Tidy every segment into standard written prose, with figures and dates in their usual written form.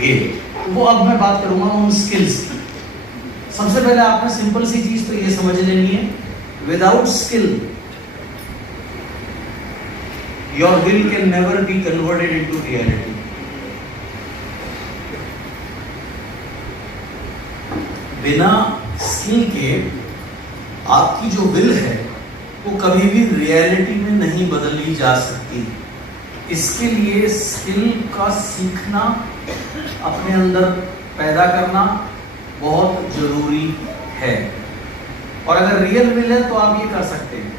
ये वो अब मैं बात करूंगा उन स्किल्स की। सबसे पहले आपने सिंपल सी चीज तो ये समझ लेनी है, without skill your will can never be converted into reality. बिना स्किल के आपकी जो विल है वो कभी भी रियलिटी में नहीं बदली जा सकती। इसके लिए स्किल का सीखना, अपने अंदर पैदा करना बहुत जरूरी है। और अगर रियल विल है तो आप ये कर सकते हैं,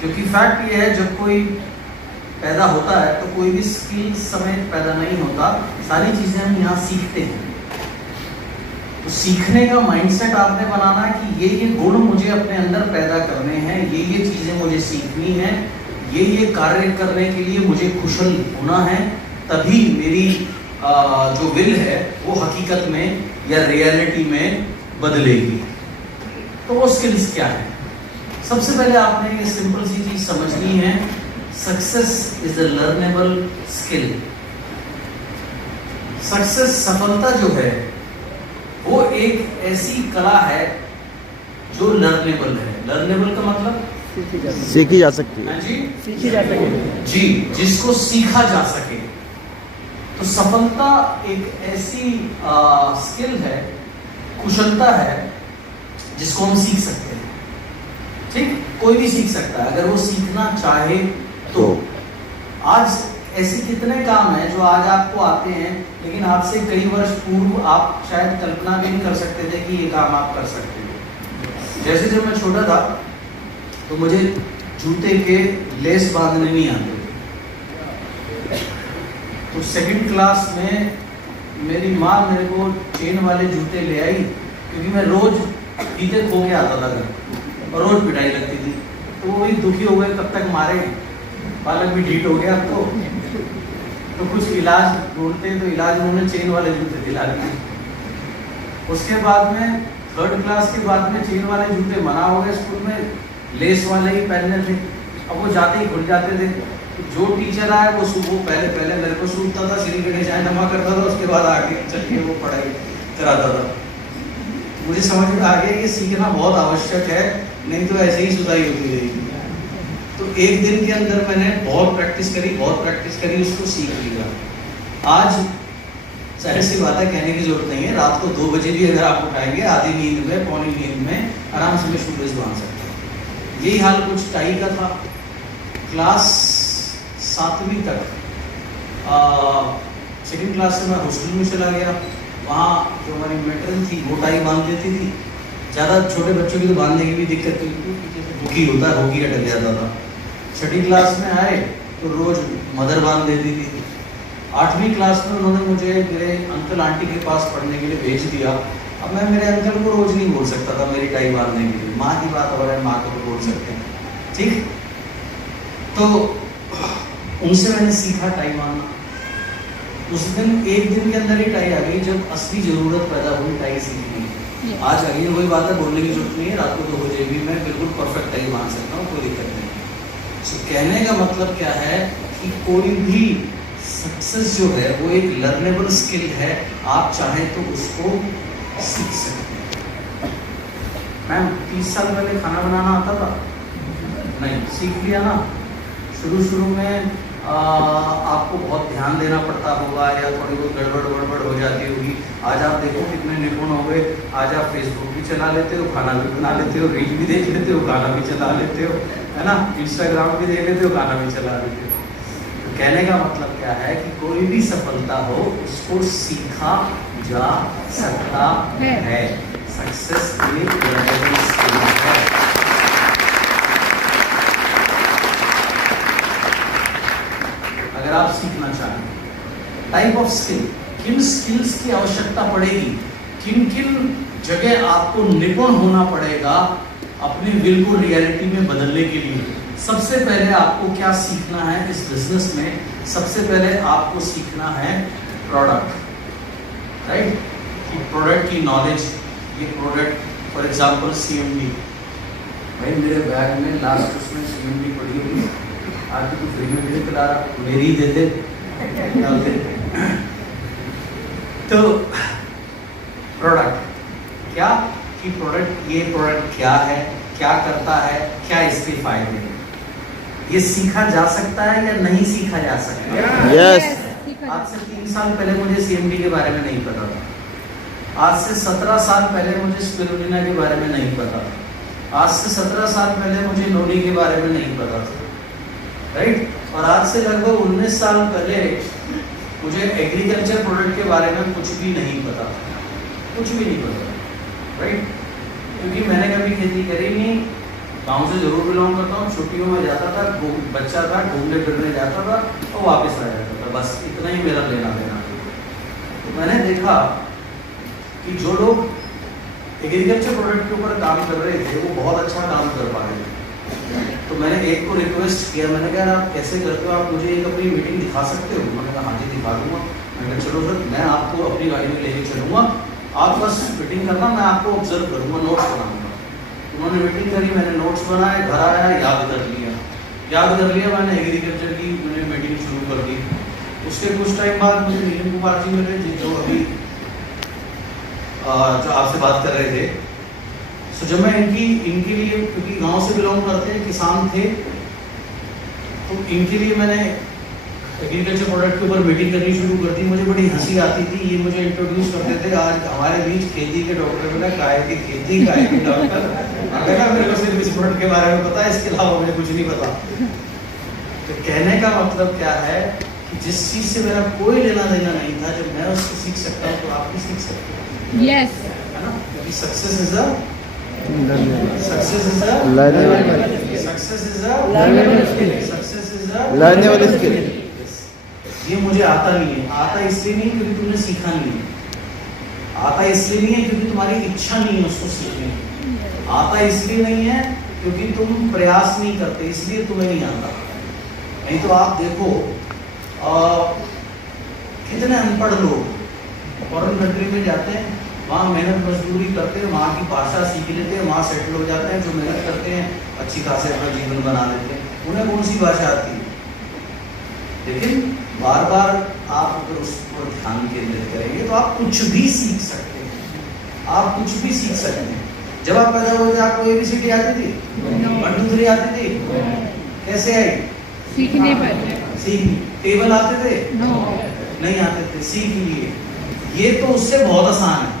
क्योंकि फैक्ट ये है जब कोई पैदा होता है तो कोई भी स्किल समेत पैदा नहीं होता, सारी चीजें हम यहाँ सीखते हैं। तो सीखने का माइंडसेट आपने बनाना है कि ये गुण मुझे अपने अंदर पैदा करने हैं, ये चीजें मुझे सीखनी है, ये कार्य करने के लिए मुझे कुशल होना है, तभी मेरी जो विल है वो हकीकत में या रियलिटी में बदलेगी। तो वो स्किल्स क्या है? सबसे पहले आपने ये सिंपल सी चीज समझनी है, success is a learnable skill. Success, सफलता जो है वो एक ऐसी कला है जो लर्नेबल है। लर्नेबल का मतलब सीखी जा सकती है। जी, सीखी जा सके जी, जिसको सीखा जा सके। तो सफलता एक ऐसी स्किल है, कुशलता है, जिसको हम सीख सकते हैं। ठीक, कोई भी सीख सकता है अगर वो सीखना चाहे तो। आज ऐसे कितने काम हैं जो आज आपको आते हैं, लेकिन आज से कई वर्ष पूर्व आप शायद कल्पना भी नहीं कर सकते थे कि ये काम आप कर सकते हो। जैसे जब मैं छोटा था तो मुझे जूते के लेस बांधने नहीं आते थे। तो सेकंड क्लास में मेरी माँ मेरे को चेन वाले जूते ले आई, क्योंकि मैं रोज फीते खो के आता था घर और रोज पिटाई लगती थी। तो वो भी दुखी हो गए, कब तक मारे, बालक भी ढीठ हो गया अब तो कुछ इलाज ढूंढते, तो इलाज उन्होंने चेन वाले जूते दिला दिए। उसके बाद में थर्ड क्लास के बाद में चेन वाले जूते मना हो गए, स्कूल में लेस वाले ही पहनने थे। अब वो जाते ही खुल जाते थे। तो जो टीचर आए वो पहले मेरे को सूखता था, श्री गणेश जमा करता था, उसके बाद आगे चलिए वो पढ़ाई कराता था। मुझे समझ में आ गया ये सीखना बहुत आवश्यक है, नहीं तो ऐसे ही सुधाई होती रहेगी। तो एक दिन के अंदर मैंने बहुत प्रैक्टिस करी, उसको सीख लिया। आज जाहिर सी बात है, कहने की जरूरत नहीं है, रात को 2 बजे भी अगर आप उठाएंगे, आधी नींद में, पौनी नींद में आराम से मैं शूज बांध सकता हूँ। यही हाल कुछ टाई का था। क्लास 7वीं तक, सेकंड क्लास से मैं हॉस्टल में चला गया। वहाँ जो हमारी मेट्रन थी वो टाई बांध देती थी। ज़्यादा छोटे बच्चों की तो बांधने की भी दिक्कत थी, होकी होता है, होकी अटक जाता था। छठी क्लास में आए तो रोज मदर बांध देती थी। 8वीं क्लास में उन्होंने मुझे मेरे अंकल आंटी के पास पढ़ने के लिए भेज दिया। अब मैं मेरे अंकल को रोज नहीं बोल सकता था मेरी टाई बांधने के लिए, माँ की बात और है, माँ को तो बोल सकते हैं। ठीक, तो उनसे मैंने सीखा टाई बांधना। उस दिन एक दिन के अंदर ही टाई आ गई, जब असली जरूरत पैदा हुई टाई सीखने की। आज अगली वही बात है, बोलने की जरूरत नहीं है, रात को 2 बजे भी मैं बिल्कुल परफेक्ट टाई बांध सकता हूँ, कोई दिक्कत नहीं। तो कहने का मतलब क्या है कि कोई भी सक्सेस जो है वो एक लर्नेबल स्किल है, आप चाहें तो उसको सीख सकते हैं। मैम 30 साल पहले खाना बनाना आता था? नहीं, सीख लिया ना। शुरू में आपको बहुत ध्यान देना पड़ता होगा या थोड़ी बहुत गड़बड़ हो जाती होगी। आज आप देखो कितने निपुण हो गए, आज आप फेसबुक भी चला लेते हो, खाना भी बना लेते हो, रील भी देख लेते हो, गाना भी चला लेते हो, है ना, इंस्टाग्राम भी देख लेते हो, गाना भी चला लेते हो। तो कहने का मतलब क्या है कि कोई भी सफलता हो उसको सीखा जा सकता है। सक्सेस एक लर्नेबल स्किल है। अगर आप सीखना चाहें, टाइप ऑफ स्किल, किन स्किल्स की आवश्यकता पड़ेगी, किन जगह आपको निपुण होना पड़ेगा अपने विल को रियलिटी में बदलने के लिए। सबसे पहले आपको क्या सीखना है इस बिजनेस में? सबसे पहले आपको सीखना है प्रोडक्ट, राइट? कि प्रोडक्ट की नॉलेज, ये प्रोडक्ट फॉर एग्जांपल CMD, भाई मेरे बैग में लास्ट उसमें CMD पड़ी हुई, आज तो फ्री में मेरे पिला मेरी ही देते। तो प्रोडक्ट क्या कि प्रोडक्ट, ये प्रोडक्ट क्या है, क्या करता है, क्या इसके फायदे हैं, ये सीखा जा सकता है या नहीं सीखा जा सकता है? यस। आज से 3 साल पहले मुझे सीएमडी के बारे में नहीं पता था। आज से 17 साल पहले मुझे स्पिरुलिना के बारे में नहीं पता था। आज से 17 साल पहले मुझे नोनी के बारे में नहीं पता था, राइट? और आज से लगभग 19 साल पहले मुझे एग्रीकल्चर प्रोडक्ट के बारे में कुछ भी नहीं पता था, कुछ भी नहीं पता, राइट? क्योंकि मैंने कभी खेती करी नहीं, गांव से जरूर बिलोंग करता हूँ, छुट्टियों में जाता था, बच्चा था, घूमने फिरने जाता था और वापस आ जाता था, बस इतना ही मेरा लेना देना। तो मैंने देखा कि जो लोग एग्रीकल्चर प्रोडक्ट के ऊपर काम कर रहे थे वो बहुत अच्छा काम कर पा रहे थे। तो मैंने एक को रिक्वेस्ट किया, मैंने कहा आप कैसे करते हो, आप मुझे एक अपनी मीटिंग दिखा सकते हो? मैंने कहा हाँ जी दिखा दूंगा। मैंने कहा चलो सर, मैं आपको अपनी गाड़ी में लेके चलूँगा, आप बस मीटिंग करना, मैं आपको ऑब्जर्व करूँगा, नोट्स बनाऊँगा। उन्होंने मीटिंग करी, मैंने नोट्स बनाए, घर आया, याद कर लिया, मैंने एग्रीकल्चर की मैंने मीटिंग शुरू कर दी। उसके कुछ टाइम बाद मुझे नीलम कुमार जी मिले, जो अभी जो आपसे बात कर रहे थे। तो जब मैं इनके लिए, क्योंकि गांव से बिलोंग करते हैं, किसान थे, तो इनके लिए मैंने एग्रीकल्चर प्रोडक्ट के ऊपर मीटिंग करनी शुरू कर दी। मुझे बड़ी हंसी आती थी, ये मुझे इंट्रोड्यूस करते थे, आज हमारे बीच खेती के डॉक्टर मिला, काय की खेती, काय के डॉक्टर। मेरे को सिर्फ इस प्रोडक्ट के बारे में पता है, इसके अलावा मुझे कुछ नहीं पता। तो कहने का मतलब क्या है कि जिस चीज से मेरा कोई लेना देना नहीं था, जब मैं उसको सीख सकता हूँ तो आप भी सीख सकते हो, Yes. है ना? क्योंकि success is a learnable skill. ये मुझे आता नहीं है। आता इसलिए नहीं क्योंकि तुमने सीखा नहीं है, आता इसलिए नहीं है क्योंकि तुम्हारी इच्छा नहीं है उसको सीखने की, आता इसलिए नहीं है क्योंकि तुम प्रयास नहीं करते, इसलिए तुम्हें नहीं आता। नहीं तो आप देखो कितने अनपढ़ लोग फॉरेन कंट्री में जाते हैं, वहाँ मेहनत मजदूरी करते हैं, वहाँ की भाषा सीख लेते हैं, वहाँ सेटल हो जाते हैं, जो मेहनत करते हैं अच्छी खासे अपना जीवन बना लेते हैं। उन्हें कौन सी भाषा आती है? लेकिन बार बार आप अगर उस पर ध्यान केंद्रित करेंगे तो आप कुछ भी सीख सकते हैं, आप कुछ भी सीख सकते हैं। जब आप पैदा हुए थे आपको ABCD आती थी? 1 2 3 आती थी? कैसे आई? सीखने पर। सीख। टेबल आते थे? नहीं आते थे, सीख लिए। ये तो उससे बहुत आसान है,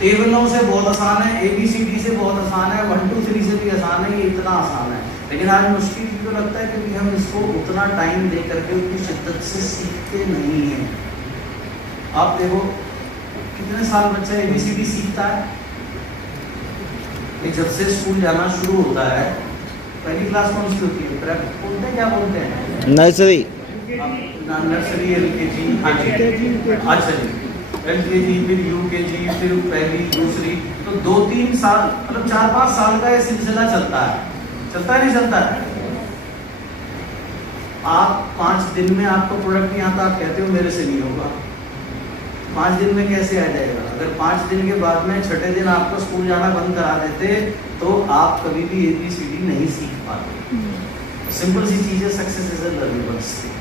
टेबलों से बहुत आसान है, ABCD से बहुत आसान है, 1 2 3 से भी आसान है, ये इतना आसान है। लेकिन आज मुश्किल क्यों लगता है? क्योंकि हम इसको उतना टाइम दे करके उतनी शिद्दत से सीखते नहीं हैं। आप देखो कितने साल बच्चा ABCD सीखता है? जब से स्कूल जाना शुरू होता है, पहली क्लास कौन सी होती है? बोलते हैं, क्या बोलते हैं? नर्सरी। नर्सरी, LKG, अच्छा जी, LKG, फिर UKG, फिर पहली, दूसरी, तो 2-3 साल, मतलब 4-5 साल का ये सिलसिला चलता है। चलता है नहीं चलता है? आप 5 दिन में आपको प्रोडक्ट नहीं आता, आप कहते हो मेरे से नहीं होगा। 5 दिन में कैसे आ जाएगा? अगर 5 दिन के बाद में 6ठे दिन आपको स्कूल जाना बंद करा देते तो आप कभी भी ABCD नहीं सीख पाते। सिंपल सी चीज है, success is a learnable skill.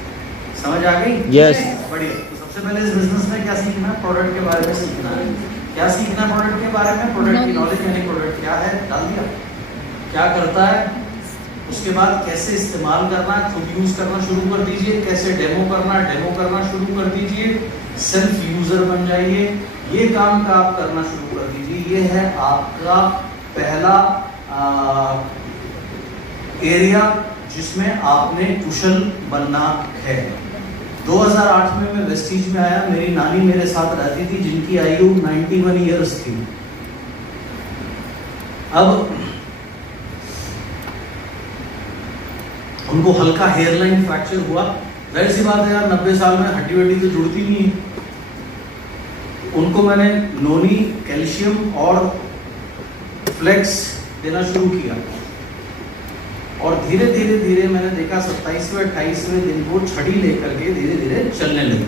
समझ आ गई? Yes. बढ़िया। तो सबसे पहले इस बिजनेस में क्या सीखना है? प्रोडक्ट के बारे में सीखना है। क्या सीखना है प्रोडक्ट के बारे में? प्रोडक्ट की नॉलेज, यानी प्रोडक्ट क्या है डाल दिया, क्या करता है, उसके बाद कैसे इस्तेमाल करना है, खुद यूज करना शुरू कर दीजिए, कैसे डेमो करना है, डेमो करना शुरू कर दीजिए, सेल्फ यूजर बन जाइए, ये काम का आप करना शुरू कर दीजिए। ये है आपका पहला एरिया जिसमें आपने कुशल बनना है। 2008 में मैं वेस्टीज में आया, मेरी नानी मेरे साथ रहती थी जिनकी आयु 91 ईयर्स थी। अब उनको हल्का हेयरलाइन फ्रैक्चर हुआ, जाहिर सी बात है यार 90 साल में हड्डी वड्डी तो जुड़ती नहीं है। उनको मैंने नोनी, कैल्शियम और फ्लेक्स देना शुरू किया और धीरे धीरे धीरे मैंने देखा 27वें 28वें दिन वो छड़ी लेकर के धीरे धीरे चलने लगी।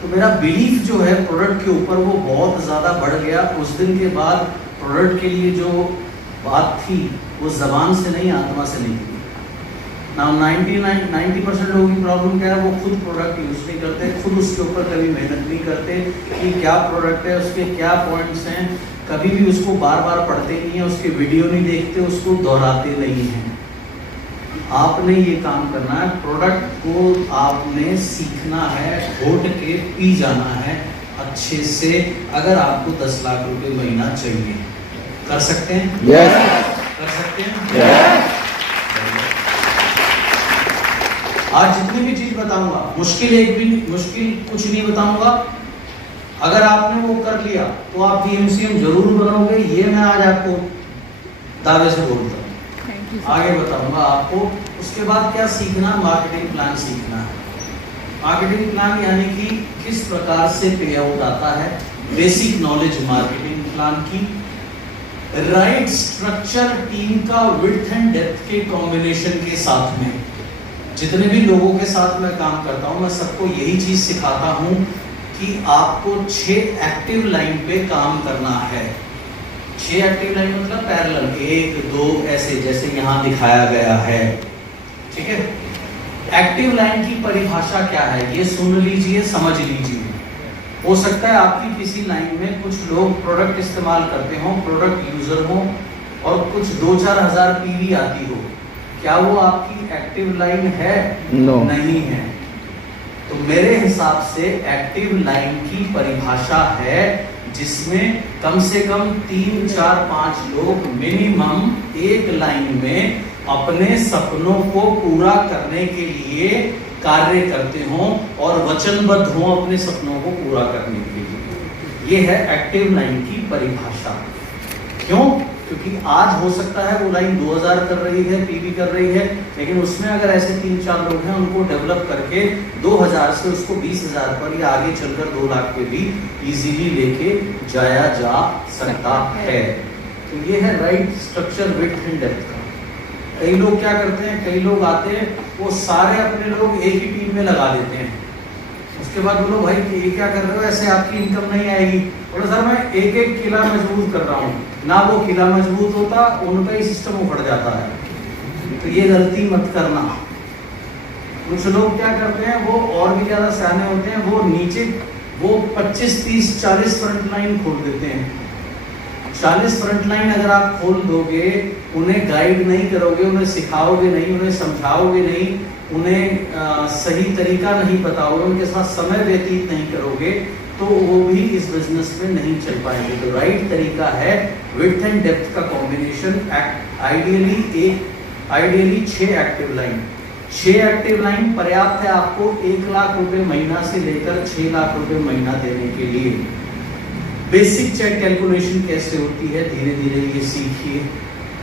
तो मेरा बिलीफ जो है प्रोडक्ट के ऊपर वो बहुत ज़्यादा बढ़ गया। उस दिन के बाद प्रोडक्ट के लिए जो बात थी वो जबान से नहीं, आत्मा से निकली। ना 90% लोगों की प्रॉब्लम क्या है, वो खुद प्रोडक्ट यूज नहीं करते, खुद उसके ऊपर कभी मेहनत नहीं करते कि क्या प्रोडक्ट है, उसके क्या पॉइंट्स हैं, कभी भी उसको बार बार पढ़ते नहीं है, उसके वीडियो नहीं देखते, उसको दोहराते नहीं हैं। आपने ये काम करना है, प्रोडक्ट को आपने सीखना है, घोट के पी जाना है अच्छे से। अगर आपको 10 लाख रुपए महीना चाहिए, कर सकते हैं? Yes. कर सकते हैं? Yes. आज जितनी भी चीज बताऊंगा, मुश्किल कुछ नहीं बताऊंगा। अगर आपने वो कर लिया तो आप PMCM जरूर बनोगे, ये मैं आज आपको दावे से बोलता हूँ। आगे बताऊंगा आपको। उसके बाद क्या सीखना, मार्केटिंग प्लान सीखना है। मार्केटिंग प्लान यानी कि किस प्रकार से पे आउट आता है, बेसिक नॉलेज मार्केटिंग प्लान की, राइट स्ट्रक्चर टीम का विड्थ एंड डेप्थ के कॉम्बिनेशन के साथ में। जितने भी लोगों के साथ मैं काम करता हूं, मैं सबको यही चीज सिखाता हूं कि आपको 6 एक्टिव लाइन पे काम करना है। 6 एक्टिव लाइन मतलब पैरेलल, 1 2 ऐसे, जैसे यहाँ दिखाया गया है। ठीक है, एक्टिव लाइन की परिभाषा क्या है ये सुन लीजिए, समझ लीजिए। हो सकता है आपकी किसी लाइन में कुछ लोग प्रोडक्ट इस्तेमाल करते हो, प्रोडक्ट यूजर हो, और कुछ 2-4 हजार PV आती हो। क्या वो आपकी एक्टिव लाइन है? No. नहीं है। तो मेरे हिसाब से एक्टिव लाइन की परिभाषा है जिसमें कम से कम 3 4 5 लोग मिनिमम एक लाइन में अपने सपनों को पूरा करने के लिए कार्य करते हो और वचनबद्ध हो अपने सपनों को पूरा करने के लिए। ये है एक्टिव लाइन की परिभाषा। क्यों? क्योंकि आज हो सकता है वो लाइन 2000 कर रही है, PV कर रही है, लेकिन उसमें अगर ऐसे 3-4 लोग हैं, उनको डेवलप करके 2000 से उसको 20,000 पर या आगे चलकर 2 लाख पे भी इजीली लेके जाया जा सकता है। तो ये है right structure, width and depth का। कई लोग क्या करते हैं, कई लोग आते हैं, वो सारे अपने लोग एक ही टीम में लगा देते हैं। उसके बाद बोलो भाई ये क्या कर रहे हो, ऐसे आपकी इनकम नहीं आएगी। बोलो सर मैं एक किला मजबूत कर रहा हूँ, ना वो किला मजबूत होता, उनका ही सिस्टम उखड़ जाता है। तो ये गलती मत करना। कुछ लोग क्या करते हैं, वो और भी ज्यादा सियाने होते हैं, वो नीचे वो 25 30 40 फ्रंट लाइन खोल देते हैं। 40 फ्रंट लाइन अगर आप खोल दोगे, उन्हें गाइड नहीं करोगे, उन्हें सिखाओगे नहीं, उन्हें समझाओगे नहीं, उन्हें सही तरीका नहीं बताओगे, उनके साथ समय व्यतीत नहीं करोगे, तो वो भी इस बिजनेस में नहीं चल पाएंगे। तो राइट तरीका है विड्थ एंड डेप्थ का combination. Ideally 6 active line. 6 active line पर्याप्त है आपको 1 लाख रुपए महीना से लेकर 6 लाख रुपए महीना देने के लिए। बेसिक चेक कैलकुलेशन कैसे होती है, धीरे धीरे ये सीखिए।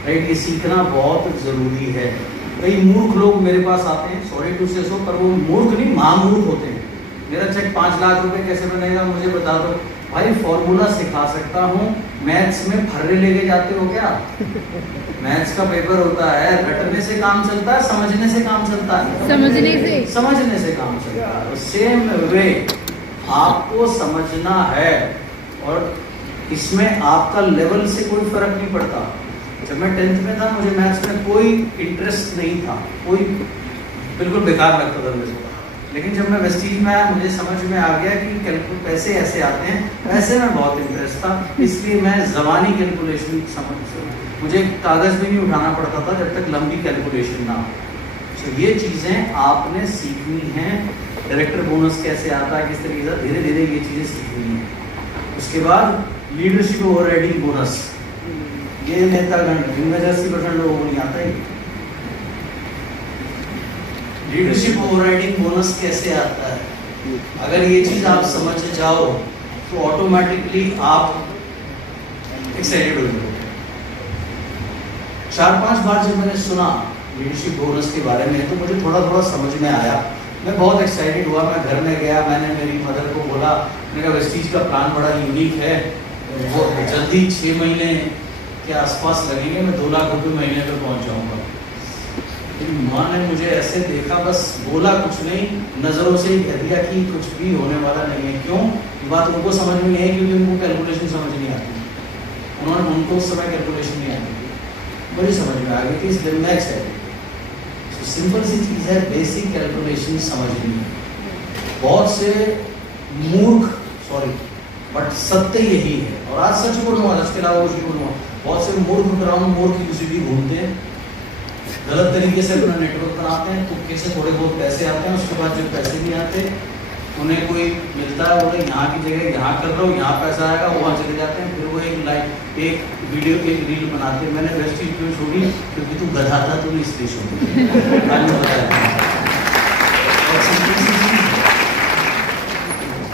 राइट, ये सीखना बहुत जरूरी है। कई मूर्ख लोग मेरे पास आते हैं, सॉरी टू से सो, पर वो मूर्ख नहीं महामूर्ख होते हैं। मेरा चेक 5 लाख रुपए कैसे बनेगा मुझे बता दो। भाई फॉर्मूला सिखा सकता हूँ, मैथ्स में फर्रे लेके जाते हो क्या? मैथ्स का पेपर होता है, रटने से काम चलता है, समझने से काम चलता है? समझने से काम चलता है। सेम वे आपको समझना है, और इसमें आपका लेवल से कोई फर्क नहीं पड़ता। जब मैं 10th में था, मुझे मैथ्स में कोई इंटरेस्ट नहीं था, कोई बिल्कुल बेकार लगता था मुझे। लेकिन जब मैं वेस्टीज में आया, मुझे समझ में आ गया कि पैसे ऐसे आते हैं, पैसे में बहुत इंटरेस्ट था, इसलिए मैं ज़बानी कैलकुलेशन मुझे कागज़ भी नहीं उठाना पड़ता था जब तक लंबी कैलकुलेशन ना हो। तो ये चीज़ें आपने सीखनी हैं। डायरेक्टर बोनस कैसे आता है, किस तरीके से, धीरे धीरे ये चीज़ें सीखनी है। उसके बाद लीडरशिप ओवरराइडिंग बोनस, ये नेतागण, इनमें 80% लोगों को नहीं आता है। लीडरशिप ओवरराइडिंग बोनस कैसे आता है? अगर ये चीज आप समझ जाओ तो ऑटोमेटिकली आप एक्साइटेड हो जाओगे। 4-5 बार जब मैंने सुना लीडरशिप बोनस के बारे में, तो मुझे थोड़ा थोड़ा समझ में आया। मैं बहुत एक्साइटेड हुआ। मैं घर में गया, मैंने मेरी मदर को बोला, मैंने कहा वेस्टीज का प्लान बड़ा यूनिक है, वो जल्दी 6 महीने के आसपास लगेंगे, मैं 2 लाख रुपए महीने पे पहुंच जाऊंगा। माँ ने मुझे ऐसे देखा, बस बोला कुछ नहीं, नज़रों से ही कह दिया कि कुछ भी होने वाला नहीं है। क्यों? बात उनको समझ में नहीं है, क्योंकि उनको कैलकुलेशन समझ नहीं आती। उनको उस समय कैलकुलेशन नहीं आती, मुझे समझ में आ गई थी, इसलिए मैं एक्साइटेड। तो सिंपल सी चीज़ है, बेसिक कैलकुलेशन समझनी है। बहुत से मूर्ख, सॉरी बट सत्य यही है, और आज सच बोलूँगा, इसके अलावा कुछ नहीं बोलूँगा, बहुत से मूर्ख ग्राउंड मूर्ख यूसीडी घूमते हैं, गलत तरीके से अपना नेटवर्क बनाते हैं, तुक्के से थोड़े बहुत पैसे आते हैं, उसके बाद जब पैसे नहीं आते उन्हें कोई मिलता है, बोले यहाँ की जगह यहाँ कर लो, यहाँ पैसा आएगा, वहाँ चले जाते हैं, फिर वो एक वीडियो एक रील बनाते हैं। मैंने वेस्ट चीज क्यों छोड़ी, क्योंकि तू गधा था, तूने इसलिए छोड़ी।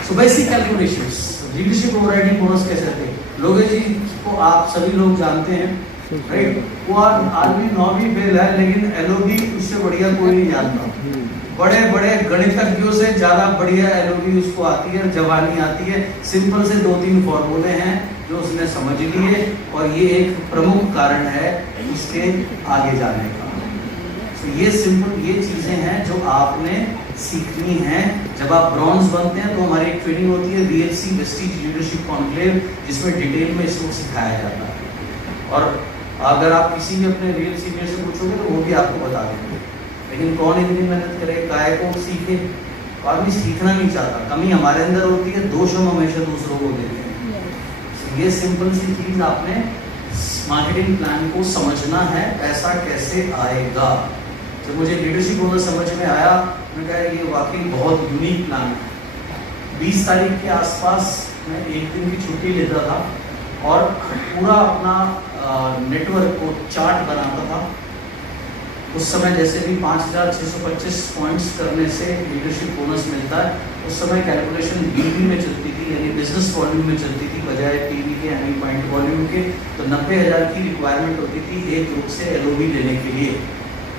So basic calculations, leadership overriding bonus कैसे थे, लोगे जी को आप सभी लोग जानते हैं, राइट? वो आदमी 9वीं फेल है, लेकिन एलओबी उससे बढ़िया कोई नहीं जानता। बड़े बड़े गणितज्ञों से ज्यादा बढ़िया एलओबी उसको आती है, जवानी आती है। सिंपल से 2-3 फॉर्मूले हैं जो उसने समझ लिए, और ये एक प्रमुख कारण है उसके आगे जाने का। तो ये सिंपल ये चीजें हैं जो आपने सीखनी है। जब आप ब्रॉन्ज बनते हैं तो हमारी एक ट्रेनिंग होती है VLC वेस्टीज लीडरशिप कॉन्क्लेव, जिसमें डिटेल में इसको सिखाया जाता है। और अगर आप किसी भी अपने रियल सीनियर से पूछोगे तो वो भी आपको बता देंगे। लेकिन कौन इतनी मेहनत करे, काय को सीखे? आदमी सीखना नहीं चाहता, कमी हमारे अंदर होती है, दोष हम हमेशा दूसरों को देते हैं। तो ये सिंपल सी चीज आपने मार्केटिंग प्लान को समझना है, पैसा कैसे आएगा। जब मुझे लीडरशिप बोनस समझ में आया, मैंने कहा ये वाकई बहुत यूनिक प्लान है। 20 तारीख के आसपास मैं एक दिन की छुट्टी लेता था और पूरा अपना नेटवर्क को चार्ट बनाता था। उस समय जैसे भी 5625 पॉइंट्स करने से लीडरशिप बोनस मिलता है, उस समय कैलकुलेशन BV में चलती थी, यानी बिजनेस वॉल्यूम में चलती थी, बजाय PV के यानी पॉइंट वॉल्यूम के। तो 90,000 की रिक्वायरमेंट होती थी एक ग्रुप से LOB लेने के लिए।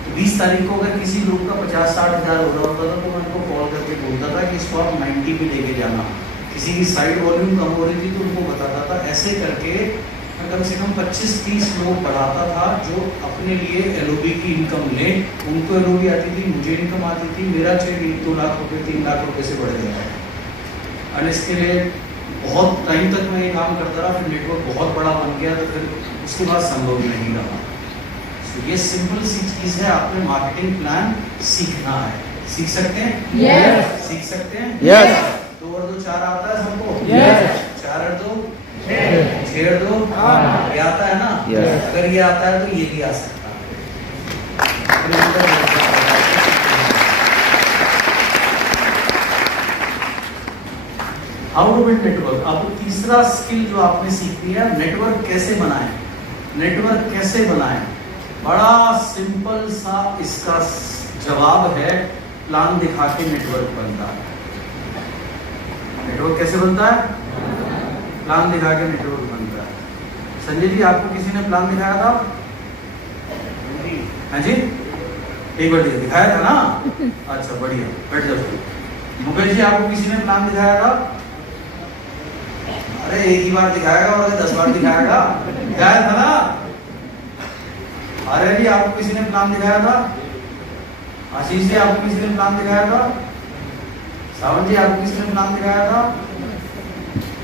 तो 20 तारीख को अगर किसी ग्रुप का 50-60 हज़ार हो रहा होता था तो मैं उनको कॉल करके बोलता था कि इसको आप 90 पे लेके जाना। किसी की साइड वॉल्यूम कम हो रही थी तो उनको बताता था। ऐसे करके मैं कम से कम 25-30 लोग बढ़ाता था जो अपने लिए LOB की इनकम ले। उनको LOB आती थी, मुझे इनकम आती थी, मेरा चेक 2 लाख रुपये 3 लाख रुपये से बढ़ गया। और इसके लिए बहुत टाइम तक मैं ये काम करता रहा, फिर नेटवर्क बहुत बड़ा बन गया, तो फिर उसके बाद संभव नहीं रहा। तो ये सिंपल सी चीज़ है, आपने मार्केटिंग प्लान सीखना है। सीख सकते हैं? Yes. सीख सकते हैं? Yes. 2 और 2 4 आता है सबको? Yes. 4 और 2 6 और 2 ये आता है ना? Yes. अगर ये आता है तो ये भी आ सकता है। How to build network. अब तीसरा स्किल जो आपने सीखनी है, नेटवर्क कैसे बनाएं। नेटवर्क कैसे बनाएं, बड़ा सिंपल सा इसका जवाब है, प्लान दिखा के नेटवर्क बनता है। नेटवर्क कैसे बनता है? प्लान दिखा के नेटवर्क बनता है। संजय जी, आपको किसी ने प्लान दिखाया था? हाँ जी, एक बार दिखाया था ना? अच्छा बढ़िया, बैठ जाओ। मुकेश जी, आपको किसी ने प्लान दिखाया था? अरे एक ही बार दिखाएगा और 10 बार दिखाएगा? दिखाया था ना? अरे जी, आपको किसी ने प्लान दिखाया था? आशीष जी, आपको किसी ने प्लान दिखाया था? सावन जी, आपको किसी ने प्लान दिखाया था?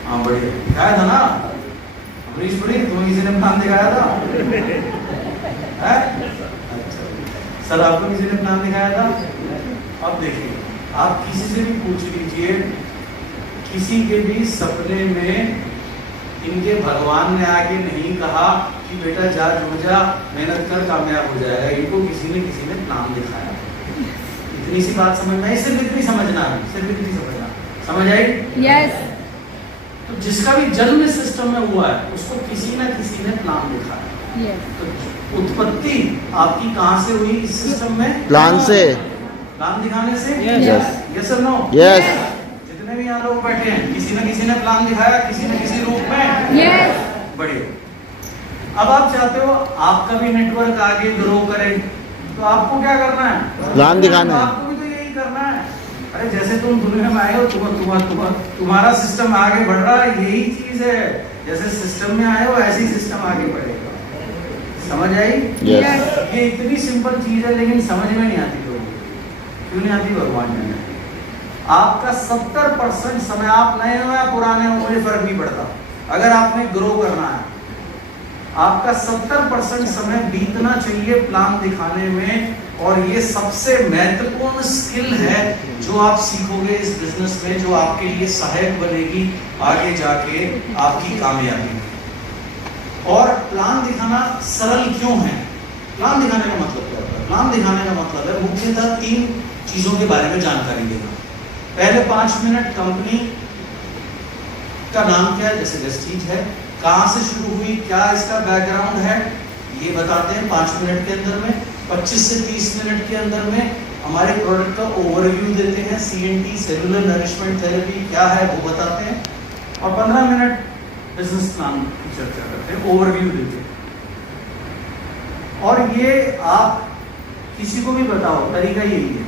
हाँ बढ़िया, दिखाया था ना? अमरीशपुरी, तुम्हें किसी ने प्लान दिखाया था? अच्छा, सर आपको किसी ने प्लान दिखाया था? अब देखिए, आप किसी से भी पूछ लीजिए, किसी के भी सपने में इनके भगवान ने आके नहीं कहा कि बेटा जा जुड़ जा, मेहनत कर, कामयाब हो जाएगा। इनको किसी ने प्लान दिखाया। इतनी सी बात समझना है, सिर्फ इतनी समझना है, सिर्फ इतनी समझना। समझ आई? Yes. तो जिसका भी जन्म सिस्टम में हुआ है उसको किसी न किसी ने प्लान दिखाया। Yes. तो उत्पत्ति आपकी कहाँ से हुई इस सिस्टम में? प्लान से। प्लान दिखाने से? Yes. यस और नो? Yes. जितने भी यहाँ लोग बैठे हैं, किसी न किसी ने प्लान दिखाया, किसी न किसी रूप में। Yes. बढ़िया। अब आप चाहते हो आपका भी नेटवर्क आगे ग्रो करे, तो आपको क्या करना है? प्लान दिखाना है। आपको भी तो यही करना है। अरे जैसे तुम दुनिया में आए हो, तुम्हारा सिस्टम आगे बढ़ रहा है, यही चीज है। जैसे सिस्टम में आए हो ऐसे ही सिस्टम आगे बढ़ेगा। समझ आई? Yes. ये इतनी सिंपल चीज है, लेकिन समझ में नहीं आती लोगों को। क्यों नहीं आती? भगवान ने आपका 70% समय, आप नए हो या पुराने हो मुझे फर्क नहीं पड़ता, अगर आपने ग्रो करना है, आपका 70% समय बीतना चाहिए प्लान दिखाने में और ये सबसे महत्वपूर्ण स्किल है जो आप सीखोगे इस बिजनेस में, जो आपके लिए सहायक बनेगी आगे जाके आपकी कामयाबी। और प्लान दिखाना सरल क्यों है? प्लान दिखाने का मतलब क्या होता है? प्लान दिखाने का मतलब है मुख्यतः 3 चीजों के बारे में जानकारी देना। पहले 5 मिनट कंपनी का नाम क्या है, जैसे वेस्टीज है, कहां से शुरू हुई, क्या इसका बैकग्राउंड है, ये बताते हैं 5 मिनट के अंदर में। 25 से 30 मिनट के अंदर में हमारे प्रोडक्ट का ओवरव्यू देते हैं, CNT सेलुलर नरिशमेंट थेरेपी क्या है वो बताते हैं, और 15 मिनट बिजनेस प्लान की चर्चा करते हैं, ओवरव्यू देते हैं। और ये आप किसी को भी बताओ, तरीका यही है।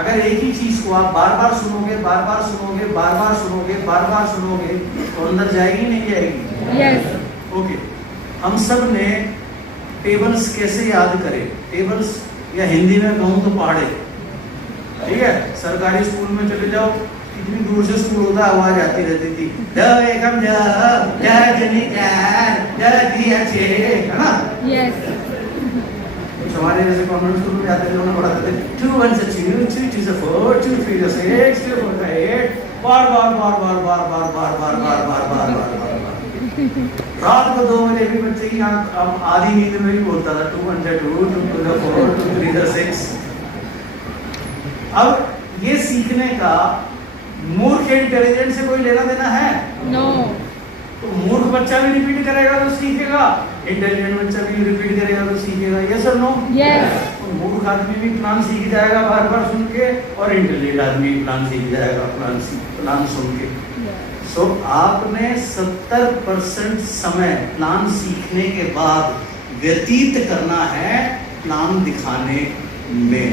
अगर एक ही चीज को आप बार बार सुनोगे, बार बार सुनोगे, बार बार सुनोगे, बार बार सुनोगे, तो अंदर जाएगी नहीं जाएगी? यस। ओके, हम सब ने टेबल्स कैसे याद करें? टेबल्स या हिंदी में कहूँ तो पहाड़े, ठीक है? सरकारी स्कूल में चले जाओ, कितनी दूर से स्कूल होता है, आवाज आती रहती थी, है ना? यस। हमारे जैसे कॉन्वेंट स्कूल में जाते थे, उन्हें पढ़ाते थे 2 1 2 2 2 4 2 3 6 2 4 8, बार बार बार बार बार बार बार बार बार बार बार बार बार रात को 2 बजे भी बच्चे की आंख आधी नींद में भी बोलता था 2 1 2 2 2 4 2 3 6। अब ये सीखने का मूर्ख इंटेलिजेंट से कोई लेना देना है? नो। तो मूर्ख बच्चा भी रिपीट करेगा तो सीखेगा, इंटेलिजेंट बच्चा भी रिपीट करेगा तो सीखेगा। यस और नो? यस। तो मूर्ख आदमी भी प्लान सीख जाएगा बार बार सुन के, और इंटेलिजेंट आदमी प्लान सीख जाएगा प्लान सुन के। सो आपने 70% समय प्लान सीखने के बाद व्यतीत करना है प्लान दिखाने में।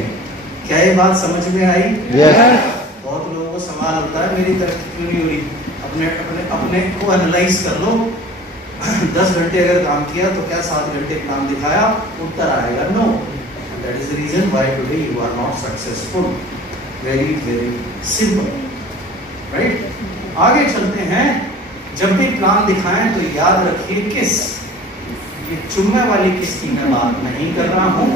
क्या ये बात समझ में आई? Yes. बहुत लोगों को सवाल होता है मेरी तरक्की क्यों नहीं हो रही? अपने अपने अपने को एनालाइज कर लो। 10 घंटे अगर काम किया तो क्या 7 घंटे प्लान दिखाया? उत्तर आएगा no. That is the reason why today you are not successful. Very very simple, right? आगे चलते हैं। जब भी प्लान दिखाएं तो याद रखिए किस, ये चुम्मे वाली किस की मैं बात नहीं कर रहा हूँ,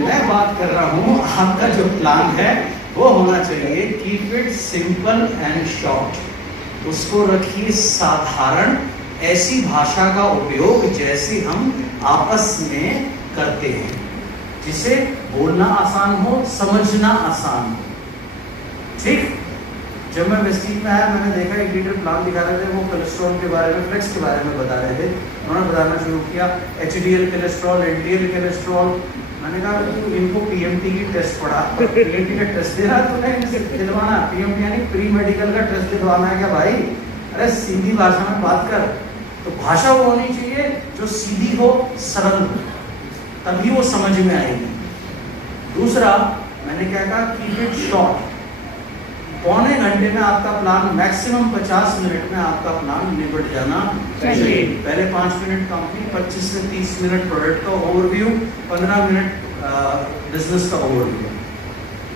मैं बात कर रहा हूँ आपका जो प्लान है वो होना चाहिए keep it simple and short. उसको रखिए साधारण, ऐसी भाषा का उपयोग जैसे हम आपस में करते हैं, जिसे बोलना आसान हो, समझना आसान हो। ठीक? जब मैं वेस्टीज में आया, मैंने देखा एक लीडर प्लान दिखा रहे थे, वो कोलेस्ट्रॉल के बारे में, फ्लेक्स के बारे में बता रहे थे। उन्होंने बताना शुरू किया HDL कोलेस्ट्रॉल, LDL कोलेस्ट्रॉल। मैंने कहा तू इनको PMT की टेस्ट पढ़ा, PMT का टेस्ट दे रहा तो नहीं दिलवाना, PMT यानी प्री मेडिकल का टेस्ट दिलवाना है क्या भाई? अरे सीधी भाषा में बात कर। तो भाषा वो होनी चाहिए जो सीधी हो, सरल हो, तभी वो समझ में आएगी। दूसरा मैंने क्या कहा, कीप इट शॉर्ट। पौने घंटे में आपका प्लान, मैक्सिमम 50 मिनट में आपका प्लान निपट जाना चाहिए। पहले 5 मिनट कंपनी, 25 से 30 मिनट प्रोडक्ट का ओवरव्यू, 15 मिनट बिजनेस का ओवरव्यू।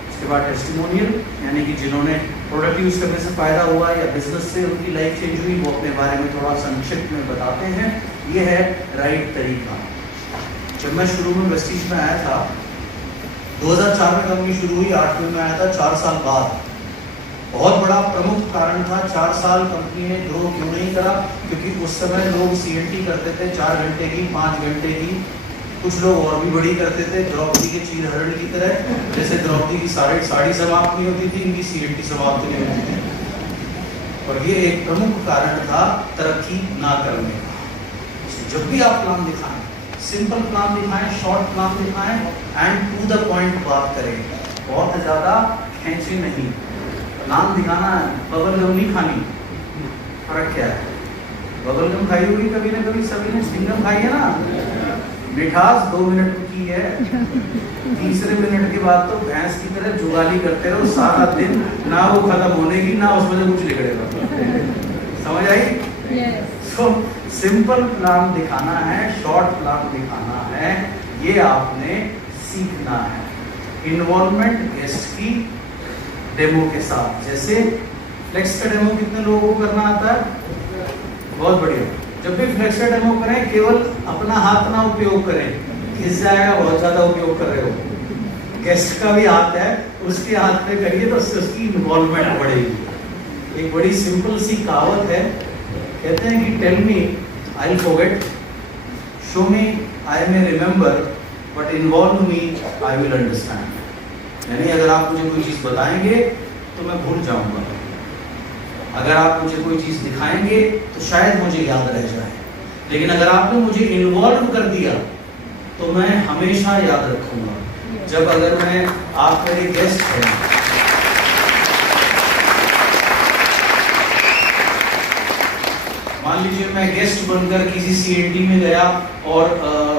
उसके बाद टेस्टिमोनियल, यानी कि जिन्होंने प्रोडक्ट यूज करने से फायदा हुआ या बिजनेस से उनकी लाइफ चेंज हुई, वो अपने बारे में थोड़ा संक्षिप्त में बताते हैं। ये है राइट तरीका। जब मैं शुरू में वेस्टीज में आया था, 2004 में कंपनी शुरू हुई, 8 में आया था, 4 साल बाद। बहुत बड़ा प्रमुख कारण था 4 साल कंपनी ने ग्रो क्यों नहीं करा, क्योंकि उस समय लोग CNT करते थे 4 घंटे की, 5 घंटे की, कुछ लोग और भी बड़ी करते थे, द्रौपदी के चीर हरण की तरह। जैसे द्रौपदी की साड़ी समाप्त नहीं होती थी, इनकी CNT समाप्त नहीं होती थी। और ये एक प्रमुख कारण था तरक्की ना करने का। जब भी आप प्लान दिखाएं, सिंपल प्लान दिखाएं, शॉर्ट प्लान दिखाएं, एंड टू द पॉइंट बात करें, बहुत ज्यादा खींचे नहीं। प्लान दिखाना है, बबल गम नहीं खानी। फर्क क्या है? बबल गम खाई होगी कभी ना कभी सभी ने, चिंगम खाई है ना, मिठास 2 मिनट की है, तीसरे मिनट के बाद तो भैंस की तरह जुगाली करते रहो सारा दिन, ना वो खत्म होने की, ना उसमें से कुछ निकलेगा। समझ आई? तो सिंपल प्लान दिखाना है, शॉर्ट प्लान दिखाना है, ये आपने सीखना है। इन्वॉल्वमेंट गेस्ट की डेमो के साथ, जैसे फ्लेक्स का डेमो कितने लोगों को करना आता है? बहुत बढ़िया। जब भी फ्लेक्स का डेमो करें, केवल अपना हाथ ना उपयोग करें, खिस जाएगा, बहुत ज्यादा उपयोग कर रहे हो। गेस्ट का भी हाथ है, उसके हाथ में करिए तो उससे उसकी इन्वॉल्वमेंट बढ़ेगी। एक बड़ी सिंपल सी कहावत है, कहते हैं कि tell me I will forget, show me I may remember, but involve me I will understand. यानी अगर आप मुझे कोई चीज़ बताएंगे तो मैं भूल जाऊंगा, अगर आप मुझे कोई चीज़ दिखाएंगे तो शायद मुझे याद रह जाए, लेकिन अगर आपने मुझे इन्वॉल्व कर दिया तो मैं हमेशा याद रखूंगा। जब अगर मैं आप मेरे गेस्ट हैं, मान लीजिए मैं गेस्ट बनकर किसी सीएनटी में गया और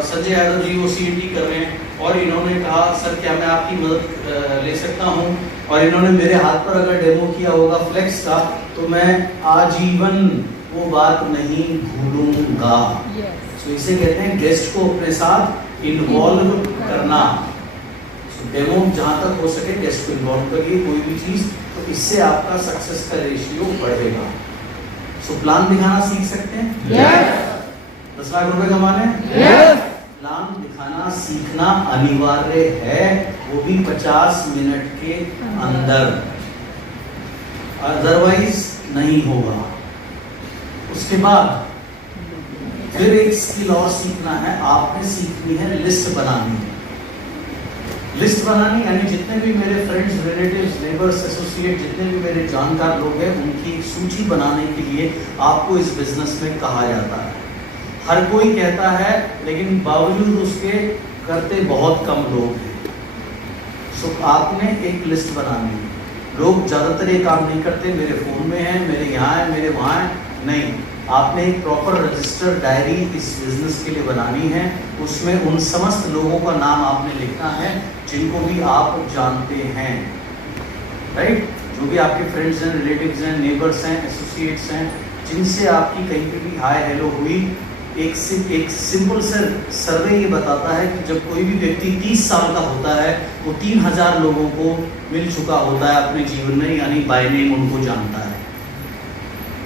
संजय यादव जी वो सीएनटी कर रहे हैं और इन्होंने कहा सर क्या मैं आपकी मदद ले सकता हूं, और इन्होंने मेरे हाथ पर अगर डेमो किया होगा फ्लेक्स का, तो मैं आजीवन वो बात नहीं भूलूंगा। तो इसे कहते हैं गेस्ट को अपने साथ इन्वॉल्व करना। डेमो जहां तक हो सके गेस्ट को इन्वॉल्व करिए कोई भी चीज, तो इससे आपका सक्सेस का रेशियो बढ़ेगा। सो प्लान दिखाना सीख सकते हैं? Yes. 10 लाख रुपए कमाने? Yes. प्लान दिखाना सीखना अनिवार्य है, वो भी 50 मिनट के अंदर, अदरवाइज नहीं होगा। उसके बाद फिर एक स्किल और सीखना है, आपने सीखनी है लिस्ट बनानी है। लिस्ट बनानी यानी जितने भी मेरे फ्रेंड्स, रिलेटिव्स, नेबर्स, एसोसिएट, जितने भी मेरे जानकार लोग हैं, उनकी एक सूची बनाने के लिए आपको इस बिजनेस में कहा जाता है। हर कोई कहता है, लेकिन बावजूद उसके करते बहुत कम लोग हैं। सो आपने एक लिस्ट बनानी है। लोग ज़्यादातर ये काम नहीं करते, मेरे फ़ोन में है, मेरे यहाँ है, मेरे वहाँ है, नहीं। आपने एक प्रॉपर रजिस्टर डायरी इस बिजनेस के लिए बनानी है। उसमें उन समस्त लोगों का नाम आपने लिखना है जिनको भी आप जानते हैं, राइट? जो भी आपके फ्रेंड्स हैं, रिलेटिव्स हैं, नेबर्स हैं, एसोसिएट्स हैं, जिनसे आपकी कहीं पे भी हाय हेलो हुई। एक सिंपल सर्वे ये बताता है कि जब कोई भी व्यक्ति 30 साल का होता है, वो 3000 लोगों को मिल चुका होता है अपने जीवन में, यानी बाय नेम उनको जानता है।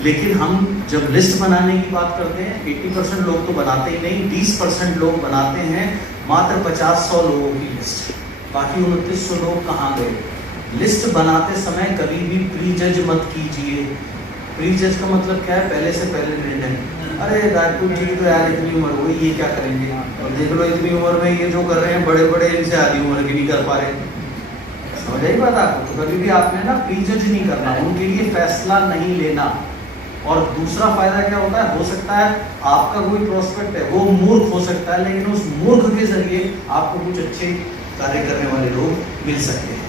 लेकिन हम जब लिस्ट बनाने की बात करते हैं, 80% लोग तो बनाते ही नहीं, 20% लोग बनाते हैं मात्र 50-100 लोगों की लिस्ट। बाकी 2900 लोग कहाँ गए? लिस्ट बनाते समय कभी भी प्री जज मत कीजिए। प्री जज का मतलब क्या है? पहले से पहले निर्णय। अरे राजपूत जी तो यार इतनी उम्र हो गई, ये क्या करेंगे, और देख लो इतनी उम्र में ये जो कर रहे हैं बड़े बड़े, इनसे आधी उम्र की नहीं कर पा रहे। समझ आई बात आपको? तो कभी भी आपने ना प्री जज नहीं करना, उनके लिए फैसला नहीं लेना। और दूसरा फायदा क्या होता है? हो सकता है आपका कोई प्रोस्पेक्ट है, वो मूर्ख हो सकता है, लेकिन उस मूर्ख के जरिए आपको कुछ अच्छे कार्य करने वाले लोग मिल सकते हैं।